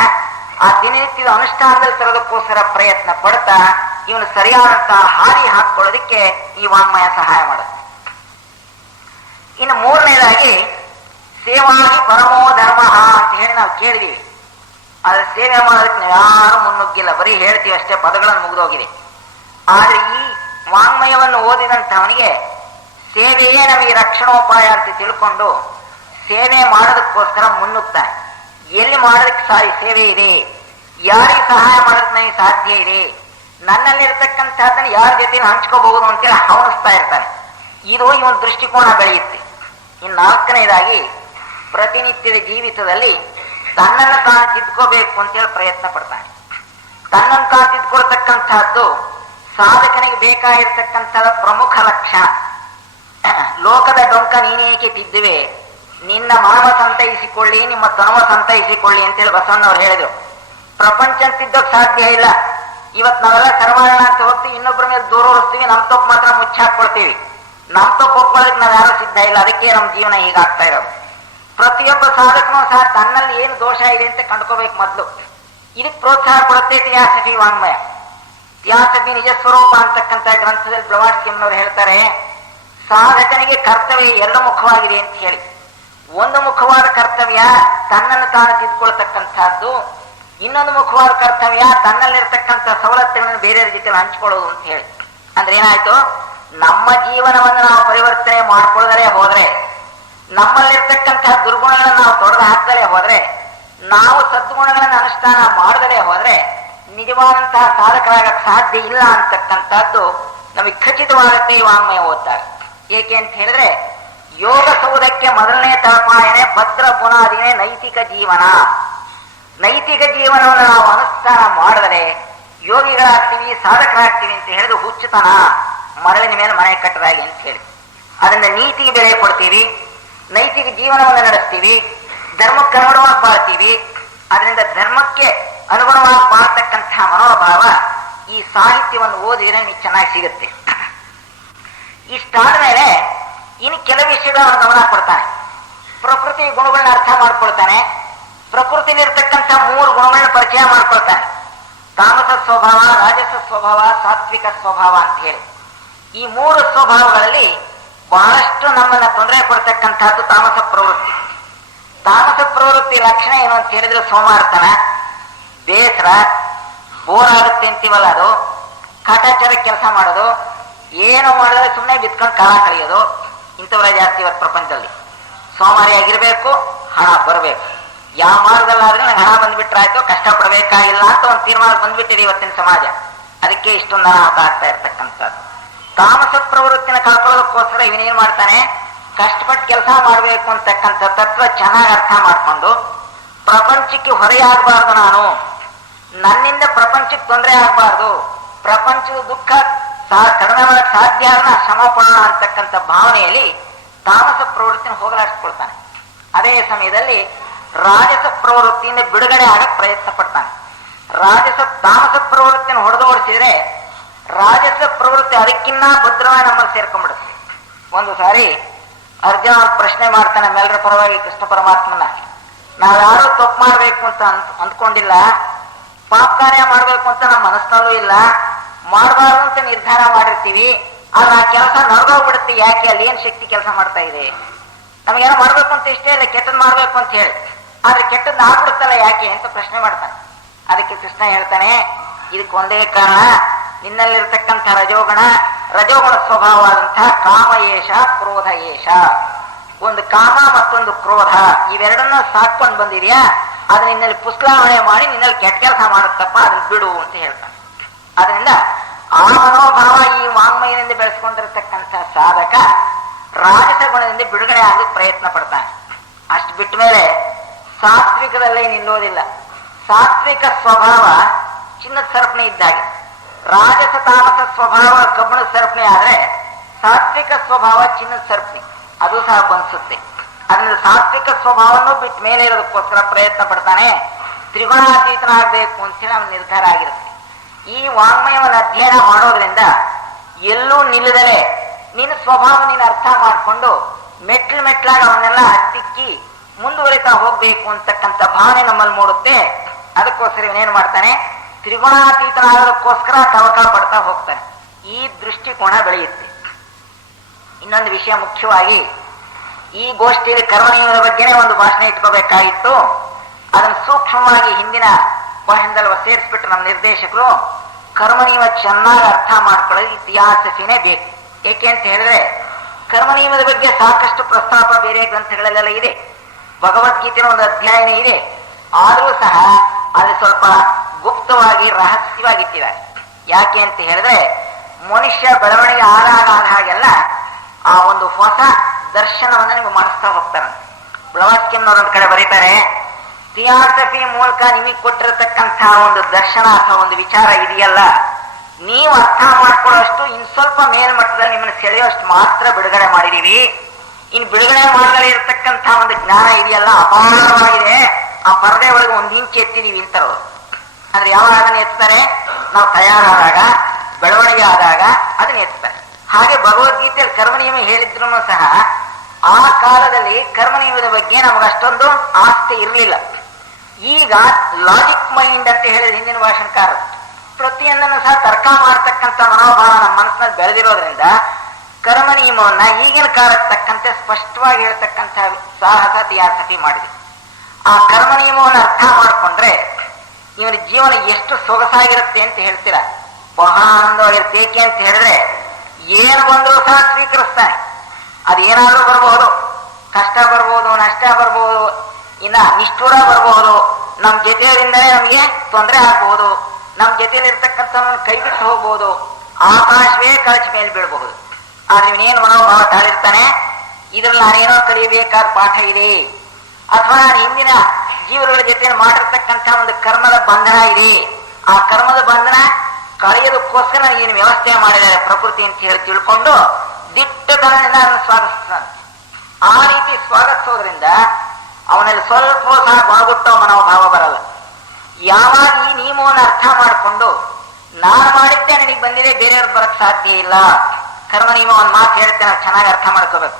ಆ ದಿನನಿತ್ಯದ ಅನುಷ್ಠಾನದಲ್ಲಿ ತರೋದಕ್ಕೋಸ್ಕರ ಪ್ರಯತ್ನ ಪಡ್ತಾ ಇವನು ಸರಿಯಾದಂತಹ ಹಾದಿ ಹಾಕೊಳ್ಳೋದಕ್ಕೆ ಈ ವಾಂಗ್ಮಯ ಸಹಾಯ ಮಾಡುತ್ತೆ. ಇನ್ನು ಮೂರನೇದಾಗಿ ಸೇವಾಗಿ ಪರಮೋ ಧರ್ಮ ಅಂತ ಹೇಳಿ ನಾವು ಕೇಳಿದೀವಿ. ಆದ್ರೆ ಸೇವೆ ಮಾಡೋದಕ್ಕೆ ನಾವು ಯಾರು ಮುನ್ನುಗ್ಗಿಲ್ಲ, ಬರೀ ಹೇಳ್ತೀವಿ ಅಷ್ಟೇ, ಪದಗಳನ್ನು ಮುಗಿದೋಗಿದೆ. ಆದ್ರೆ ಈ ವಾಂಗ್ಮಯವನ್ನು ಓದಿದಂಥವನಿಗೆ ಸೇವೆಯೇ ನಮಗೆ ರಕ್ಷಣೋಪಾಯ ಅಂತ ತಿಳ್ಕೊಂಡು ಸೇವೆ ಮಾಡೋದಕ್ಕೋಸ್ಕರ ಮುನ್ನುಗ್ತಾನೆ. ಎಲ್ಲಿ ಮಾಡೋದಕ್ಕೆ ಸೇವೆ ಇದೆ, ಯಾರಿಗೆ ಸಹಾಯ ಮಾಡೋದಕ್ಕೆ ನನಗೆ ಸಾಧ್ಯ ಇದೆ, ನನ್ನಲ್ಲಿರ್ತಕ್ಕಂಥದ್ದನ್ನು ಯಾರ ಜೊತೆ ಹಂಚ್ಕೋಬಹುದು ಅಂತೇಳಿ ಹವಣಿಸ್ತಾ ಇರ್ತಾನೆ. ಇದು ಇವನ್ ದೃಷ್ಟಿಕೋನ ಬೆಳೆಯುತ್ತೆ. ಇನ್ನು ನಾಲ್ಕನೇದಾಗಿ ಪ್ರತಿನಿತ್ಯದ ಜೀವಿತದಲ್ಲಿ ತನ್ನನ್ನು ತಾನು ತಿದ್ಕೋಬೇಕು ಅಂತೇಳಿ ಪ್ರಯತ್ನ ಪಡ್ತಾನೆ. ತನ್ನನ್ನು ತಾನು ತಿದ್ಕೊಳ್ತಕ್ಕಂಥದ್ದು ಸಾಧಕನಿಗೆ ಬೇಕಾಗಿರ್ತಕ್ಕಂಥದ ಪ್ರಮುಖ ಲಕ್ಷಣ. ಲೋಕದ ಡೊಂಕ ನೀನೇಕೆ ತಿದ್ದುವೆ, ನಿನ್ನ ಮನವ ಸಂತೈಸಿಕೊಳ್ಳಿ, ನಿಮ್ಮ ತನವ ಸಂತೈಸಿಕೊಳ್ಳಿ ಅಂತೇಳಿ ಬಸವಣ್ಣವ್ರು ಹೇಳಿದ್ರು. ಪ್ರಪಂಚ ತಿದ್ದೋಕ್ ಸಾಧ್ಯ ಇಲ್ಲ. ಇವತ್ತು ನಾವೆಲ್ಲ ಸರ್ವಾರಣ ಅಂತ ಹೋಗ್ತೀವಿ, ಇನ್ನೊಬ್ಬರ ಮೇಲೆ ದೂರ ಓಡಿಸ್ತೀವಿ, ನಮ್ ತಪ್ಪು ಮಾತ್ರ ಮುಚ್ಚಾಕೊಳ್ತೀವಿ. ನಮ್ ತಪ್ಪು ಒಪ್ಕೊಳ್ಳೋದಕ್ಕೆ ನಾವ್ ಯಾರು ಸಿದ್ಧ ಇಲ್ಲ. ಅದಕ್ಕೆ ನಮ್ಮ ಜೀವನ ಹೀಗಾಗ್ತಾ ಇರೋದು. ಪ್ರತಿಯೊಬ್ಬ ಸಾಧಕನೂ ಸಹ ತನ್ನಲ್ಲಿ ಏನು ದೋಷ ಇದೆ ಅಂತ ಕಂಡ್ಕೋಬೇಕು ಮೊದಲು. ಇದಕ್ಕೆ ಪ್ರೋತ್ಸಾಹ ಕೊಡುತ್ತೆ ಥಿಯಾಸಫಿ ವಾಂಗ್ಮಯ. ಥಿಯಾಸಫಿ ನಿಜ ಸ್ವರೂಪ ಅಂತಕ್ಕಂಥ ಗ್ರಂಥದಲ್ಲಿ ಬ್ಲವಾಟ್ಸ್ಕಿಯಂನವರು ಹೇಳ್ತಾರೆ, ಸಾಧಕನಿಗೆ ಕರ್ತವ್ಯ ಎರಡು ಮುಖವಾಗಿದೆ ಅಂತ ಹೇಳಿ. ಒಂದು ಮುಖವಾದ ಕರ್ತವ್ಯ ತನ್ನನ್ನು ತಾನು ತಿದ್ಕೊಳ್ತಕ್ಕಂಥದ್ದು, ಇನ್ನೊಂದು ಮುಖವಾದ ಕರ್ತವ್ಯ ತನ್ನಲ್ಲಿರ್ತಕ್ಕಂಥ ಸವಲತ್ತುಗಳನ್ನು ಬೇರೆಯವ್ರ ಜೊತೆ ಹಂಚ್ಕೊಳ್ಳೋದು ಅಂತ ಹೇಳಿ. ಅಂದ್ರೆ ಏನಾಯ್ತು, ನಮ್ಮ ಜೀವನವನ್ನು ನಾವು ಪರಿವರ್ತನೆ ಮಾಡ್ಕೊಳ್ಳದಲೇ ಹೋದ್ರೆ, ನಮ್ಮಲ್ಲಿರ್ತಕ್ಕಂತಹ ದುರ್ಗುಣಗಳನ್ನು ನಾವು ತೊಡೆದು ಹಾಕದಲೇ ಹೋದ್ರೆ, ನಾವು ಸದ್ಗುಣಗಳನ್ನು ಅನುಷ್ಠಾನ ಮಾಡದಲೇ ಹೋದ್ರೆ ನಿಜವಾದಂತಹ ಸಾಧಕರಾಗಕ್ಕೆ ಸಾಧ್ಯ ಇಲ್ಲ ಅಂತಕ್ಕಂಥದ್ದು ನಮಗೆ ಖಚಿತವಾಗುತ್ತೆ ಈ ವಾಂಗ್ಮಯ ಓದಿದಾಗ. ಏಕೆ ಅಂತ ಹೇಳಿದ್ರೆ, ಯೋಗ ಸೌಧಕ್ಕೆ ಮೊದಲನೇ ತಳಪಾಯನೆ ಭದ್ರ ಬುನಾದಿನೇ ನೈತಿಕ ಜೀವನ. ನೈತಿಕ ಜೀವನವನ್ನು ನಾವು ಅನುಷ್ಠಾನ ಮಾಡಿದರೆ ಯೋಗಿಗಳಾಗ್ತೀವಿ, ಸಾಧಕರಾಗ್ತೀವಿ ಅಂತ ಹೇಳಿದ್ರೆ ಹುಚ್ಚುತನ, ಮರಳಿನ ಮೇಲೆ ಮನೆ ಕಟ್ಟದಾಗಿ ಅಂತ ಹೇಳಿ. ಅದರಿಂದ ನೀತಿಗೆ ಬೆಲೆ ಕೊಡ್ತೀವಿ, ನೈತಿಕ ಜೀವನವನ್ನು ನಡೆಸ್ತೀವಿ, ಧರ್ಮಕ್ಕೆ ಅನುಗುಣವಾಗಿ ಬಾಳ್ತೀವಿ. ಅದರಿಂದ ಧರ್ಮಕ್ಕೆ ಅನುಗುಣವಾಗಿ ಬಾಳ್ತಕ್ಕಂತಹ ಮನೋಭಾವ ಈ ಸಾಹಿತ್ಯವನ್ನು ಓದಿದ್ರೆ ನಿಮಗೆ ಚೆನ್ನಾಗಿ ಸಿಗುತ್ತೆ. ಇಷ್ಟಾದ ಮೇಲೆ ಇನ್ನು ಕೆಲವು ವಿಷಯಗಳನ್ನು ಗಮನ ಕೊಡ್ತಾನೆ. ಪ್ರಕೃತಿ ಗುಣಗಳನ್ನ ಅರ್ಥ ಮಾಡ್ಕೊಳ್ತಾನೆ. ಪ್ರಕೃತಿಲಿರ್ತಕ್ಕಂಥ ಮೂರು ಗುಣಗಳನ್ನ ಪರಿಚಯ ಮಾಡ್ಕೊಳ್ತಾನೆ. ತಾಮಸ ಸ್ವಭಾವ, ರಾಜಸ ಸ್ವಭಾವ, ಸಾತ್ವಿಕ ಸ್ವಭಾವ ಅಂತ ಹೇಳಿ. ಈ ಮೂರು ಸ್ವಭಾವಗಳಲ್ಲಿ ಬಹಳಷ್ಟು ನಮ್ಮನ್ನ ತೊಂದರೆ ಕೊಡ್ತಕ್ಕಂಥದ್ದು ತಾಮಸ ಪ್ರವೃತ್ತಿ. ತಾಮಸ ಪ್ರವೃತ್ತಿ ಲಕ್ಷಣ ಏನು ಅಂತ ಹೇಳಿದ್ರೆ ಸೋಮಾರ್ತನ, ಬೇಸರ, ಬೋರ್ ಆಗುತ್ತೆ ಅಂತೀವಲ್ಲ ಅದು, ಕಾಟಾಚಾರ ಕೆಲಸ ಮಾಡೋದು, ಏನು ಮಾಡಿದ್ರೆ ಸುಮ್ಮನೆ ಬಿತ್ಕೊಂಡು ಕಾಲ ಕಳೆಯೋದು, ಇಂಥವರ ಜಾಸ್ತಿ ಇವತ್ತು ಪ್ರಪಂಚದಲ್ಲಿ. ಸೋಮಾರಿಯಾಗಿರ್ಬೇಕು, ಹಣ ಬರಬೇಕು. ಯಾವ ಮಾರ್ಗದಲ್ಲಾದ್ರೆ ನಂಗೆ ಹಣ ಬಂದ್ಬಿಟ್ರಾಯ್ತು, ಕಷ್ಟ ಪಡಬೇಕಾಗಿಲ್ಲ ಅಂತ ಒಂದು ತೀರ್ಮಾನ ಬಂದ್ಬಿಟ್ಟಿದೆ ಇವತ್ತಿನ ಸಮಾಜ. ಅದಕ್ಕೆ ಇಷ್ಟೊಂದು ಅನಾಹುತ ಆಗ್ತಾ ಇರ್ತಕ್ಕಂಥದ್ದು. ತಾಮಸ ಪ್ರವೃತ್ತಿನ ಕಳ್ಕೊಳ್ಳೋದಕ್ಕೋಸ್ಕರ ಇವನೇನ್ ಮಾಡ್ತಾನೆ, ಕಷ್ಟಪಟ್ಟು ಕೆಲಸ ಮಾಡಬೇಕು ಅಂತಕ್ಕಂಥ ತತ್ವ ಚೆನ್ನಾಗಿ ಅರ್ಥ ಮಾಡ್ಕೊಂಡು, ಪ್ರಪಂಚಕ್ಕೆ ಹೊರೆಯಾಗಬಾರ್ದು, ನಾನು ನನ್ನಿಂದ ಪ್ರಪಂಚಕ್ಕೆ ತೊಂದರೆ ಆಗಬಾರ್ದು, ಪ್ರಪಂಚದ ದುಃಖ ಕಡಿಮೆ ಮಾಡಕ್ ಸಾಧ್ಯ ಶ್ರಮ ಪಡೋಣ ಅಂತಕ್ಕಂಥ ಭಾವನೆಯಲ್ಲಿ ತಾಮಸ ಪ್ರವೃತ್ತಿನ ಹೋಗಲಾಡಿಸ್ಕೊಳ್ತಾನೆ. ಅದೇ ಸಮಯದಲ್ಲಿ ರಾಜಸ ಪ್ರವೃತ್ತಿಯಿಂದ ಬಿಡುಗಡೆ ಆಗಕ್ಕೆ ಪ್ರಯತ್ನ ಪಡ್ತಾನೆ. ತಾಮಸ ಪ್ರವೃತ್ತಿಯನ್ನು ಹೊಡೆದೋಡಿಸಿದ್ರೆ ರಾಜಸ ಪ್ರವೃತ್ತಿ ಅದಕ್ಕಿನ್ನ ಭದ್ರವಾಗಿ ನಮ್ಮಲ್ಲಿ ಸೇರ್ಕೊಂಡ್ಬಿಡುತ್ತೆ. ಒಂದು ಸಾರಿ ಅರ್ಜುನ ಪ್ರಶ್ನೆ ಮಾಡ್ತಾನೆ ನಮ್ಮೆಲ್ಲರ ಪರವಾಗಿ ಕೃಷ್ಣ ಪರಮಾತ್ಮನ, ನಾವ್ಯಾರು ತಪ್ಪು ಮಾಡ್ಬೇಕು ಅಂತ ಅಂದ್ಕೊಂಡಿಲ್ಲ, ಪಾಪ ಕಾರ್ಯ ಮಾಡ್ಬೇಕು ಅಂತ ನಮ್ಮ ಮನಸ್ಸಿನಲ್ಲೂ ಇಲ್ಲ, ಮಾಡಬಾರ್ದು ಅಂತ ನಿರ್ಧಾರ ಮಾಡಿರ್ತೀವಿ, ಆದ್ರೆ ಆ ಕೆಲಸ ನಡೆದೋಗ್ಬಿಡುತ್ತೆ. ಯಾಕೆ, ಅಲ್ಲಿ ಏನ್ ಶಕ್ತಿ ಕೆಲಸ ಮಾಡ್ತಾ ಇದೆ? ನಮಗೇನೋ ಮಾಡ್ಬೇಕು ಅಂತ ಇಷ್ಟೇ ಇಲ್ಲ, ಕೆಟ್ಟದ್ ಮಾಡ್ಬೇಕು ಅಂತ ಹೇಳಿ, ಆದ್ರೆ ಕೆಟ್ಟದ್ದು ಆಗ್ಬಿಡುತ್ತಲ್ಲ ಯಾಕೆ ಅಂತ ಪ್ರಶ್ನೆ ಮಾಡ್ತಾನೆ. ಅದಕ್ಕೆ ಕೃಷ್ಣ ಹೇಳ್ತಾನೆ, ಇದಕ್ಕೆ ಒಂದೇ ಕಾರಣ, ನಿನ್ನಲ್ಲಿರ್ತಕ್ಕಂಥ ರಜೋಗುಣ ಸ್ವಭಾವವಾದಂತಹ ಕಾಮ ಏಷ ಕ್ರೋಧ ಏಷ. ಒಂದು ಕಾಮ ಮತ್ತೊಂದು ಕ್ರೋಧ, ಇವೆರಡನ್ನ ಸಾಕೊಂಡು ಬಂದಿದ್ಯಾ, ಅದನ್ನ ನಿನ್ನಲ್ಲಿ ಪುಸ್ಲಾವಣೆ ಮಾಡಿ ನಿನ್ನಲ್ಲಿ ಕೆಟ್ಟ ಕೆಲಸ ಮಾಡುತ್ತಪ್ಪ, ಅದನ್ನ ಬಿಡು ಅಂತ ಹೇಳ್ತಾನೆ. ಅದರಿಂದ ಆ ಮನೋಭಾವ ಈ ವಾಂಗ್ಮಯದಿಂದ ಬೆಳೆಸ್ಕೊಂಡಿರ್ತಕ್ಕಂಥ ಸಾಧಕ ರಾಜಸ ಗುಣದಿಂದ ಬಿಡುಗಡೆ ಆಗಲಿಕ್ಕೆ ಪ್ರಯತ್ನ ಪಡ್ತಾನೆ. ಅಷ್ಟು ಬಿಟ್ಟ ಮೇಲೆ ಸಾತ್ವಿಕದಲ್ಲೇ ನಿಲ್ಲೋದಿಲ್ಲ. ಸಾತ್ವಿಕ ಸ್ವಭಾವ ಚಿನ್ನದ ಸರಪಣಿ ಇದ್ದಾಗೆ, ರಾಜಸ ತಾಮಸ ಸ್ವಭಾವ ಕಬ್ಬಿಣದ ಸರಪಣಿ ಆದ್ರೆ ಸಾತ್ವಿಕ ಸ್ವಭಾವ ಚಿನ್ನದ ಸರಪಣಿ, ಅದು ಸಹ ಬಂಧಿಸುತ್ತೆ. ಅದರಿಂದ ಸಾತ್ವಿಕ ಸ್ವಭಾವವನ್ನು ಬಿಟ್ಟ ಮೇಲೆ ಇರೋದಕ್ಕೋಸ್ಕರ ಪ್ರಯತ್ನ ಪಡ್ತಾನೆ. ತ್ರಿಗುಣಾತೀತನಾಗಬೇಕು ಅಂತೇಳಿ ಅವನ ನಿರ್ಧಾರ ಆಗಿರುತ್ತೆ. ಈ ವಾಂಗ್ಮಯವನ್ನು ಅಧ್ಯಯನ ಮಾಡೋದ್ರಿಂದ ಎಲ್ಲೂ ನಿಲ್ಲದಲೇ ನಿನ್ನ ಸ್ವಭಾವ ನೀನು ಅರ್ಥ ಮಾಡಿಕೊಂಡು ಮೆಟ್ಲಾಗಿ ಅವನ್ನೆಲ್ಲ ಹತ್ತಿಕ್ಕಿ ಮುಂದುವರಿತಾ ಹೋಗ್ಬೇಕು ಅಂತಕ್ಕಂಥ ಭಾವನೆ ನಮ್ಮಲ್ಲಿ ಮೂಡುತ್ತೆ. ಅದಕ್ಕೋಸ್ಕರ ಇವನೇನು ಮಾಡ್ತಾನೆ, ತ್ರಿಗುಣಾತೀತನಾಗೋದಕ್ಕೋಸ್ಕರ ತವಕ ಪಡ್ತಾ ಹೋಗ್ತಾನೆ. ಈ ದೃಷ್ಟಿಕೋನ ಬೆಳೆಯುತ್ತೆ. ಇನ್ನೊಂದು ವಿಷಯ ಮುಖ್ಯವಾಗಿ ಈ ಗೋಷ್ಠಿಯಲ್ಲಿ ಕರ್ಮನಿಯಮದ ಬಗ್ಗೆನೇ ಒಂದು ಭಾಷಣ ಇಟ್ಕೋಬೇಕಾಗಿತ್ತು. ಅದನ್ನು ಸೂಕ್ಷ್ಮವಾಗಿ ಹಿಂದಿನ ಭಾಷಣದಲ್ಲಿ ಸೇರಿಸ್ಬಿಟ್ರು ನಮ್ಮ ನಿರ್ದೇಶಕರು. ಕರ್ಮನಿಯಮ ಚೆನ್ನಾಗಿ ಅರ್ಥ ಮಾಡ್ಕೊಳ್ಳೋದು ಥಿಯಾಸಫಿನೇ ಬೇಕು. ಏಕೆ ಅಂತ ಹೇಳಿದ್ರೆ ಕರ್ಮನಿಯಮದ ಬಗ್ಗೆ ಸಾಕಷ್ಟು ಪ್ರಸ್ತಾಪ ಬೇರೆ ಗ್ರಂಥಗಳಲ್ಲೆಲ್ಲ ಇದೆ. ಭಗವದ್ಗೀತೆಯ ಒಂದು ಅಧ್ಯಾಯನೇ ಇದೆ. ಆದರೂ ಸಹ ಅಲ್ಲಿ ಸ್ವಲ್ಪ ಗುಪ್ತವಾಗಿ ರಹಸ್ಯವಾಗಿಟ್ಟಿದ್ದಾರೆ. ಯಾಕೆ ಅಂತ ಹೇಳಿದ್ರೆ ಮನುಷ್ಯ ಬೆಳವಣಿಗೆ ಆದಾಗ ಹಾಗೆಲ್ಲ ಆ ಒಂದು ಹೊಸ ದರ್ಶನವನ್ನು ನೀವು ಮಾಡಿಸ್ತಾ ಹೋಗ್ತಾರೆ. ಬ್ಲವಾಸ್ಕಿನ್ನವ್ರ ಕಡೆ ಬರೀತಾರೆ, ಥಿಯಾಸಫಿ ಮೂಲಕ ನಿಮಗೆ ಕೊಟ್ಟಿರತಕ್ಕಂತಹ ಒಂದು ದರ್ಶನ ಅಥವಾ ಒಂದು ವಿಚಾರ ಇದೆಯಲ್ಲ, ನೀವು ಅರ್ಥ ಮಾಡ್ಕೊಳ್ಳೋಷ್ಟು ಇನ್ ಸ್ವಲ್ಪ ಮೇಲ್ಮಟ್ಟದಲ್ಲಿ ನಿಮ್ಮನ್ನು ಸೆಳೆಯೋಷ್ಟು ಮಾತ್ರ ಬಿಡುಗಡೆ ಮಾಡಿದೀವಿ. ಇನ್ನು ಬಿಡುಗಡೆ ಮಾಡಲೇ ಇರತಕ್ಕಂಥ ಒಂದು ಜ್ಞಾನ ಇದೆಯಲ್ಲ ಅಪಾರವಾಗಿದೆ. ಆ ಪರದೆ ಒಳಗೆ ಒಂದು ಇಂಚು ಎತ್ತಿದೀವಿ ಅಂತರು. ಆದ್ರೆ ಯಾವಾಗ ಅದನ್ನ ಎತ್ತಾರೆ, ನಾವು ತಯಾರಾದಾಗ, ಬೆಳವಣಿಗೆ ಆದಾಗ ಅದನ್ನ ಎತ್ತಾರೆ. ಹಾಗೆ ಭಗವದ್ಗೀತೆಯಲ್ಲಿ ಕರ್ಮನಿಯಮ ಹೇಳಿದ್ರು ಸಹ ಆ ಕಾಲದಲ್ಲಿ ಕರ್ಮನಿಯಮದ ಬಗ್ಗೆ ನಮಗೆ ಅಷ್ಟೊಂದು ಆಸ್ತಿ ಇರಲಿಲ್ಲ. ಈಗ ಲಾಜಿಕ್ ಮೈಂಡ್ ಅಂತ ಹೇಳಿದ್ರೆ ಹಿಂದಿನ ಭಾಷಣಕಾರರು ಪ್ರತಿಯೊಂದನ್ನು ಸಹ ತರ್ಕ ಮಾಡತಕ್ಕಂಥ ಮನೋಭಾವ ನಮ್ಮ ಮನಸ್ಸಿನಲ್ಲಿ ಬೆಳೆದಿರೋದ್ರಿಂದ ಕರ್ಮನಿಯಮವನ್ನ ಈಗಿನ ಕಾಲಕ್ಕೆ ತಕ್ಕಂತೆ ಸ್ಪಷ್ಟವಾಗಿ ಹೇಳ್ತಕ್ಕಂಥ ಸಾಹಸ ಥಿಯಾಸಫಿ ಮಾಡಿದೆ. ಆ ಕರ್ಮನಿಯಮವನ್ನು ಅರ್ಥ ಮಾಡಿಕೊಂಡ್ರೆ ಇವನ ಜೀವನ ಎಷ್ಟು ಸೊಗಸಾಗಿರುತ್ತೆ ಅಂತ ಹೇಳ್ತೀರ. ಬಹಳ ಆನಂದವಾಗಿರುತ್ತೆ. ಏಕೆ ಅಂತ ಹೇಳಿದ್ರೆ ಏನು ಬಂದರೂ ಸಹ ಸ್ವೀಕರಿಸ್ತಾನೆ. ಅದೇನಾದ್ರೂ ಬರ್ಬಹುದು, ಕಷ್ಟ ಬರ್ಬೋದು, ನಷ್ಟ ಬರ್ಬೋದು, ಇನ್ನ ನಿಷ್ಠೂರ ಬರ್ಬಹುದು, ನಮ್ಮ ಜೊತೆಯವರಿಂದಲೇ ನಮಗೆ ತೊಂದರೆ ಆಗಬಹುದು, ನಮ್ಮ ಜೊತೆಯಲ್ಲಿ ಇರ್ತಕ್ಕಂಥ ಕೈ ಬಿಟ್ಟು ಹೋಗ್ಬಹುದು, ಆಕಾಶವೇ ಕಳಚ ಮೇಲೆ ಬೀಳ್ಬಹುದು. ಆದ್ರೆ ಇವನೇನು ಮನೋಭಾವ ತಾಳಿರ್ತಾನೆ, ಇದ್ರಲ್ಲಿ ನಾನೇನೋ ಕಲಿಯಬೇಕಾದ ಪಾಠ ಇದೆ, ಅಥವಾ ನಾನು ಹಿಂದಿನ ಜೀವಗಳ ಜೊತೆ ಮಾಡಿರ್ತಕ್ಕಂಥ ಒಂದು ಕರ್ಮದ ಬಂಧನ ಇದೆ, ಆ ಕರ್ಮದ ಬಂಧನ ಕಳೆಯೋದಕ್ಕೋಸ್ಕರ ನನಗೇನು ವ್ಯವಸ್ಥೆ ಮಾಡಿದ್ದಾರೆ ಪ್ರಕೃತಿ ಅಂತ ಹೇಳಿ ತಿಳ್ಕೊಂಡು ದಿಟ್ಟತನದಿಂದ ಅದನ್ನು ಸ್ವಾಗತಿಸ್ತಾನೆ. ಆ ರೀತಿ ಸ್ವಾಗತಿಸೋದ್ರಿಂದ ಅವನಲ್ಲಿ ಸ್ವಲ್ಪ ಸಹ ಗುಣಗುಟ್ಟೋ ಮನೋಭಾವ ಬರಲ್ಲ. ಯಾವಾಗ ಈ ನಿಯಮವನ್ನು ಅರ್ಥ ಮಾಡಿಕೊಂಡು ನಾನು ಮಾಡಿದ್ದೆ ನನಗೆ ಬಂದಿದೆ, ಬೇರೆಯವ್ರಿಗೆ ಬರಕ್ ಸಾಧ್ಯ ಇಲ್ಲ. ಕರ್ಮ ನಿಯಮ ಒಂದು ಮಾತು ಹೇಳ್ತೇನೆ, ಚೆನ್ನಾಗಿ ಅರ್ಥ ಮಾಡ್ಕೋಬೇಕು.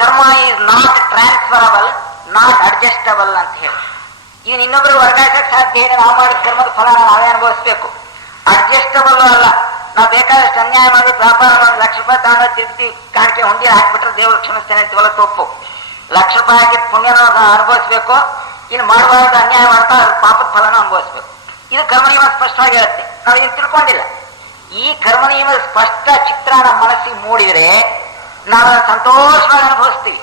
ಕರ್ಮ is not transferable, not adjustable ಅಂತ ಹೇಳಿ. ಇವನು ಇನ್ನೊಬ್ರು ವರ್ಗಾಯಿಸಕ್ಕೆ ಸಾಧ್ಯ ಇಲ್ಲ. ನಾವು ಮಾಡಿದ ಕರ್ಮದ ಫಲ ನಾವೇ ಅನುಭವಿಸ್ಬೇಕು. ಅಡ್ಜಸ್ಟಬಲ್ ಅಲ್ಲ. ನಾವು ಬೇಕಾದಷ್ಟು ಅನ್ಯಾಯ ಮಾಡಿ ವ್ಯಾಪಾರ ಮಾಡಿ ಲಕ್ಷ ರೂಪಾಯಿ ತಗೊಂಡು ತಿರುಗಿ ಕಾಣಿಕೆ ಹೊಂದಿ ಹಾಕ್ಬಿಟ್ರೆ ದೇವರು ಕ್ಷಮಿಸ್ತೇನೆ ಅಂತೀವಲ್ಲ, ತಪ್ಪು. ಲಕ್ಷ ರೂಪಾಯಿ ಹಾಕಿ ಪುಣ್ಯನ ಅನುಭವಿಸ್ಬೇಕು. ಇನ್ನು ಮಾಡಬಾರ್ದು ಅನ್ಯಾಯ ಮಾಡ್ತಾ ಅದ್ರ ಪಾಪದ ಫಲನ ಅನುಭವಿಸ್ಬೇಕು. ಇದು ಕರ್ಮನಿಯಮ ಸ್ಪಷ್ಟವಾಗಿ ಹೇಳುತ್ತೆ. ನಾವು ಇದನ್ನು ತಿಳ್ಕೊಂಡಿಲ್ಲ. ಈ ಕರ್ಮನಿಯಮದ ಸ್ಪಷ್ಟ ಚಿತ್ರ ನಮ್ಮ ಮನಸ್ಸಿಗೆ ಮೂಡಿದ್ರೆ ನಾವು ಸಂತೋಷವಾಗಿ ಅನುಭವಿಸ್ತೀವಿ.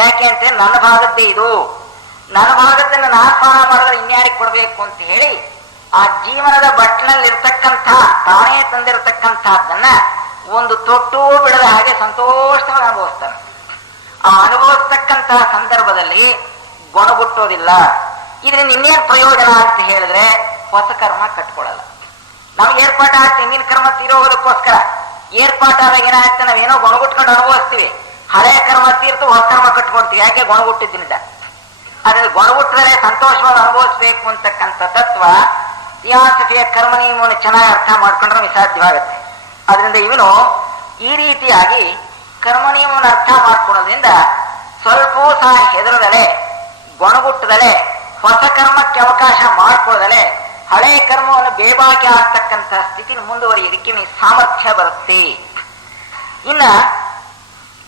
ಯಾಕೆ ಅಂತ ನನ್ನ ಭಾಗದ್ದೇ ಇದು, ನನ್ನ ಭಾಗದನ್ನು ನಾನು ಪಾನ ಮಾಡಿದ್ರೆ ಇನ್ಯಾರಿಗೆ ಕೊಡಬೇಕು ಅಂತ ಹೇಳಿ ಆ ಜೀವನದ ಬಟ್ಲಲ್ಲಿ ಇರ್ತಕ್ಕಂಥ ತಾನೇ ತಂದಿರತಕ್ಕಂಥದ್ದನ್ನ ಒಂದು ತೊಟ್ಟು ಬಿಡದ ಹಾಗೆ ಸಂತೋಷವಾಗಿ ಅನುಭವಿಸ್ತಾನೆ. ಆ ಅನುಭವಿಸ್ತಕ್ಕಂತಹ ಸಂದರ್ಭದಲ್ಲಿ ಗೊಣಗುಟ್ಟೋದಿಲ್ಲ. ಇದರಿಂದ ಇನ್ನೇನು ಪ್ರಯೋಜನ ಅಂತ ಹೇಳಿದ್ರೆ ಹೊಸ ಕರ್ಮ ಕಟ್ಕೊಳ್ಳಲ್ಲ. ನಮ್ಗೆ ಏರ್ಪಾಟ ಆಗ್ತದೆ ಹಿಂದಿನ ಕರ್ಮ ತೀರೋಗೋದಕ್ಕೋಸ್ಕರ. ಏರ್ಪಾಟಾದಾಗ ಏನಾಗ್ತದೆ, ನಾವೇನೋ ಗೊಣಗುಟ್ಕೊಂಡು ಅನುಭವಿಸ್ತೀವಿ. ಹಳೆ ಕರ್ಮ ತೀರ್ತು ಹೊಸ ಕರ್ಮ ಕಟ್ಕೊಡ್ತೀವಿ. ಯಾಕೆ ಗೊಣಗುಟ್ಟಿದ್ರಿಂದ. ಅದ್ರಲ್ಲಿ ಗೊಣಗುಟ್ಟರೆ ಸಂತೋಷವಾಗಿ ಅನುಭವಿಸ್ಬೇಕು ಅಂತಕ್ಕಂಥ ತತ್ವ ಥಿಯಾಸಫಿಯ ಕರ್ಮ ನಿಯಮವನ್ನು ಚೆನ್ನಾಗಿ ಅರ್ಥ ಮಾಡ್ಕೊಂಡ್ರೆ ನಮಗೆ ಸಾಧ್ಯವಾಗುತ್ತೆ. ಅದರಿಂದ ಇವನು ಈ ರೀತಿಯಾಗಿ ಕರ್ಮ ನಿಯಮವನ್ನು ಅರ್ಥ ಮಾಡ್ಕೊಳ್ಳೋದ್ರಿಂದ ಸ್ವಲ್ಪವೂ ಸಹ ಹೆದರದಲೆ, ಗೊಣಗುಟ್ಟದಲೆ, ಹೊಸ ಕರ್ಮಕ್ಕೆ ಅವಕಾಶ ಮಾಡಿಕೊಳ್ಳದಲೆ ಹಳೆ ಕರ್ಮವನ್ನು ಬೇಬಾಕಿ ಆಗ್ತಕ್ಕಂಥ ಸ್ಥಿತಿ ಮುಂದುವರಿಯೋದಕ್ಕೆ ಇವನಿಗೆ ಸಾಮರ್ಥ್ಯ ಬರುತ್ತೆ. ಇನ್ನ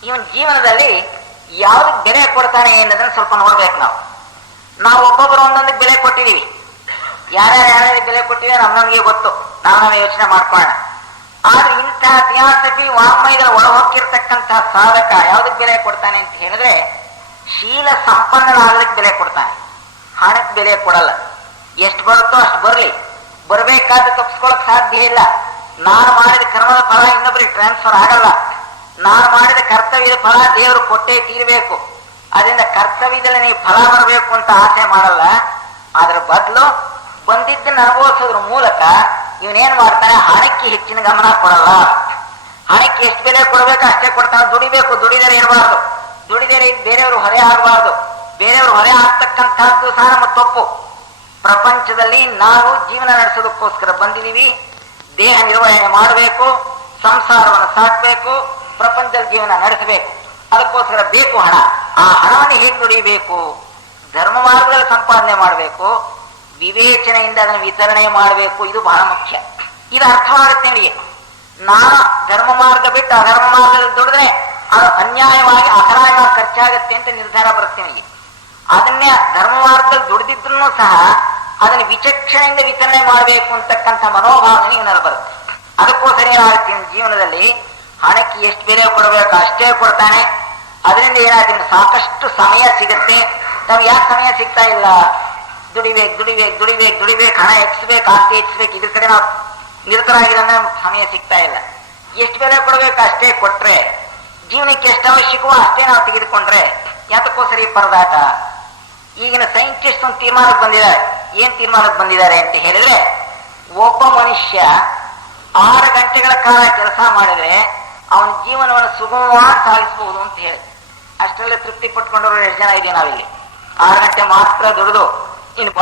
ಇವನ್ ಜೀವನದಲ್ಲಿ ಯಾವ್ದಕ್ಕೆ ಬೆಲೆ ಕೊಡ್ತಾನೆ ಅನ್ನೋದನ್ನ ಸ್ವಲ್ಪ ನೋಡ್ಬೇಕು. ನಾವು ಒಬ್ಬೊಬ್ಬರು ಒಂದೊಂದಕ್ಕೆ ಬೆಲೆ ಕೊಟ್ಟಿದೀವಿ. ಯಾರ್ಯಾರಿಗೆ ಬೆಲೆ ಕೊಟ್ಟಿವೆ ನಮ್ಗೆ ಗೊತ್ತು. ನಾವು ಯೋಚನೆ ಮಾಡ್ಕೊಳ್ಳೋಣ. ಆದ್ರೆ ಇಂತಹ ಥಿಯಾಸಫಿ ವಾಂಗ್ಮಯಗಳ ಒಳಹೊಕ್ಕಿರ್ತಕ್ಕಂತಹ ಸಾಧಕ ಯಾವ್ದಕ್ಕೆ ಬೆಲೆ ಕೊಡ್ತಾನೆ ಅಂತ ಹೇಳಿದ್ರೆ ಶೀಲ ಸಂಪನ್ನನಾಗೋದಕ್ಕೆ ಬೆಲೆ ಕೊಡ್ತಾನೆ. ಹಣಕ್ಕೆ ಬೆಲೆ ಕೊಡಲ್ಲ. ಎಷ್ಟು ಬರುತ್ತೋ ಅಷ್ಟು ಬರಲಿ, ಬರಬೇಕಾದ್ರೆ ತಪ್ಪಿಸ್ಕೊಳಕ್ ಸಾಧ್ಯ ಇಲ್ಲ. ನಾನು ಮಾಡಿದ ಕರ್ಮದ ಫಲ ಇನ್ನೊಬ್ಬರಿಗೆ ಟ್ರಾನ್ಸ್ಫರ್ ಆಗಲ್ಲ. ನಾನು ಮಾಡಿದ ಕರ್ತವ್ಯದ ಫಲ ದೇವರು ಕೊಟ್ಟೇ ತೀರಬೇಕು. ಅದರಿಂದ ಕರ್ತವ್ಯದಲ್ಲಿ ನೀವು ಫಲ ಬರಬೇಕು ಅಂತ ಆಸೆ ಮಾಡಲ್ಲ. ಅದ್ರ ಬದಲು ಬಂದಿದ್ದನ್ನು ಅನುಭವಿಸೋದ್ರ ಮೂಲಕ ಇವನೇನ್ ಮಾಡ್ತಾನೆ, ಹಣಕ್ಕೆ ಹೆಚ್ಚಿನ ಗಮನ ಕೊಡಲ್ಲ. ಹಣಕ್ಕೆ ಎಷ್ಟು ಬೆಲೆ ಕೊಡ್ಬೇಕು ಅಷ್ಟೇ ಕೊಡ್ತಾನೆ. ದುಡಿಬೇಕು, ದುಡಿದರೆ ಇರಬಾರ್ದು. ದುಡಿದರೆ ಬೇರೆಯವರು ಹೊರೆ ಆಗಬಾರ್ದು. ಬೇರೆಯವರು ಹೊರೆ ಆಗ್ತಕ್ಕಂಥದ್ದು ಸಹ ನಮ್ಮ ತಪ್ಪು. ಪ್ರಪಂಚದಲ್ಲಿ ನಾವು ಜೀವನ ನಡೆಸೋದಕ್ಕೋಸ್ಕರ ಬಂದಿದ್ದೀವಿ. ದೇಹ ನಿರ್ವಹಣೆ ಮಾಡಬೇಕು, ಸಂಸಾರವನ್ನು ಸಾಕಬೇಕು, ಪ್ರಪಂಚದ ಜೀವನ ನಡೆಸಬೇಕು. ಅದಕ್ಕೋಸ್ಕರ ಬೇಕು ಹಣ. ಆ ಹಣವನ್ನು ಹೇಗೆ ದುಡಿಬೇಕು? ಧರ್ಮ ಮಾರ್ಗದಲ್ಲಿ ಸಂಪಾದನೆ ಮಾಡಬೇಕು, ವಿವೇಚನೆಯಿಂದ ಅದನ್ನು ವಿತರಣೆ ಮಾಡಬೇಕು. ಇದು ಬಹಳ ಮುಖ್ಯ. ಇದು ಅರ್ಥವಾಗುತ್ತೆ ನಿಮಗೆ. ನಾನು ಧರ್ಮ ಮಾರ್ಗ ಬಿಟ್ಟು ಅಧರ್ಮ ಮಾರ್ಗದಲ್ಲಿ ದುಡಿದ್ರೆ ಅದು ಅನ್ಯಾಯವಾಗಿ ಅಸಹಾಯವಾಗಿ ಖರ್ಚಾಗತ್ತೆ ಅಂತ ನಿರ್ಧಾರ ಬರುತ್ತೆ ನಿಮಗೆ. ಅದನ್ನೇ ಧರ್ಮ ಮಾರ್ಗದಲ್ಲಿ ದುಡಿದಿದ್ರು ಸಹ ಅದನ್ನು ವಿಚಕ್ಷಣೆಯಿಂದ ವಿತರಣೆ ಮಾಡಬೇಕು ಅಂತಕ್ಕಂಥ ಮನೋಭಾವನೆ ಇವನಲ್ಲಿ ಬರುತ್ತೆ. ಅದಕ್ಕೋಸ್ಕರ ಏನಾಗುತ್ತೆ ಜೀವನದಲ್ಲಿ ಹಣಕ್ಕೆ ಎಷ್ಟು ಬೆಲೆ ಕೊಡಬೇಕು ಅಷ್ಟೇ ಕೊಡ್ತಾನೆ. ಅದರಿಂದ ಏನಾಗುತ್ತೆ ಸಾಕಷ್ಟು ಸಮಯ ಸಿಗುತ್ತೆ. ನಮ್ಗೆ ಯಾಕೆ ಸಮಯ ಸಿಗ್ತಾ ಇಲ್ಲ? ದುಡಿಬೇಕು ದುಡಿಬೇಕು ದುಡಿಬೇಕು ದುಡಿಬೇಕು, ಹಣ ಹೆಚ್ಚಿಸ್ಬೇಕು, ಆಸ್ತಿ ಹೆಚ್ಚಿಸ್ಬೇಕು, ಇದ್ರ ಕಡೆ ನಾವು ನಿರತರಾಗಿರೋದ್ರೆ ಸಮಯ ಸಿಗ್ತಾ ಇಲ್ಲ. ಎಷ್ಟು ಬೆಲೆ ಕೊಡಬೇಕು ಅಷ್ಟೇ ಕೊಟ್ರೆ, ಜೀವನಕ್ಕೆ ಎಷ್ಟು ಅವಶ್ಯಕವೋ ಅಷ್ಟೇ ನಾವು ತೆಗೆದುಕೊಂಡ್ರೆ ಯಾತಕ್ಕೋಸ್ಕರ ಈ ಪರದಾಟ? ಈಗಿನ ಸೈಂಟಿಸ್ಟ್ ಒಂದು ತೀರ್ಮಾನಕ್ಕೆ ಬಂದಿದ್ದಾರೆ. ಏನ್ ತೀರ್ಮಾನಕ್ಕೆ ಬಂದಿದ್ದಾರೆ ಅಂತ ಹೇಳಿದ್ರೆ, ಒಬ್ಬ ಮನುಷ್ಯ 6 ಗಂಟೆಗಳ ಕಾಲ ಕೆಲಸ ಮಾಡಿದ್ರೆ ಅವನ ಜೀವನವನ್ನು ಸುಗಮವಾಗಿ ಸಾಗಿಸಬಹುದು ಅಂತ ಹೇಳಿ ಅಷ್ಟರಲ್ಲೇ ತೃಪ್ತಿ ಪಟ್ಕೊಂಡವರು 2 ಜನ ಇದೀವಿ ನಾವಿಲ್ಲಿ. 6 ಗಂಟೆ ಮಾತ್ರ ದುಡಿದು ಇನ್ನು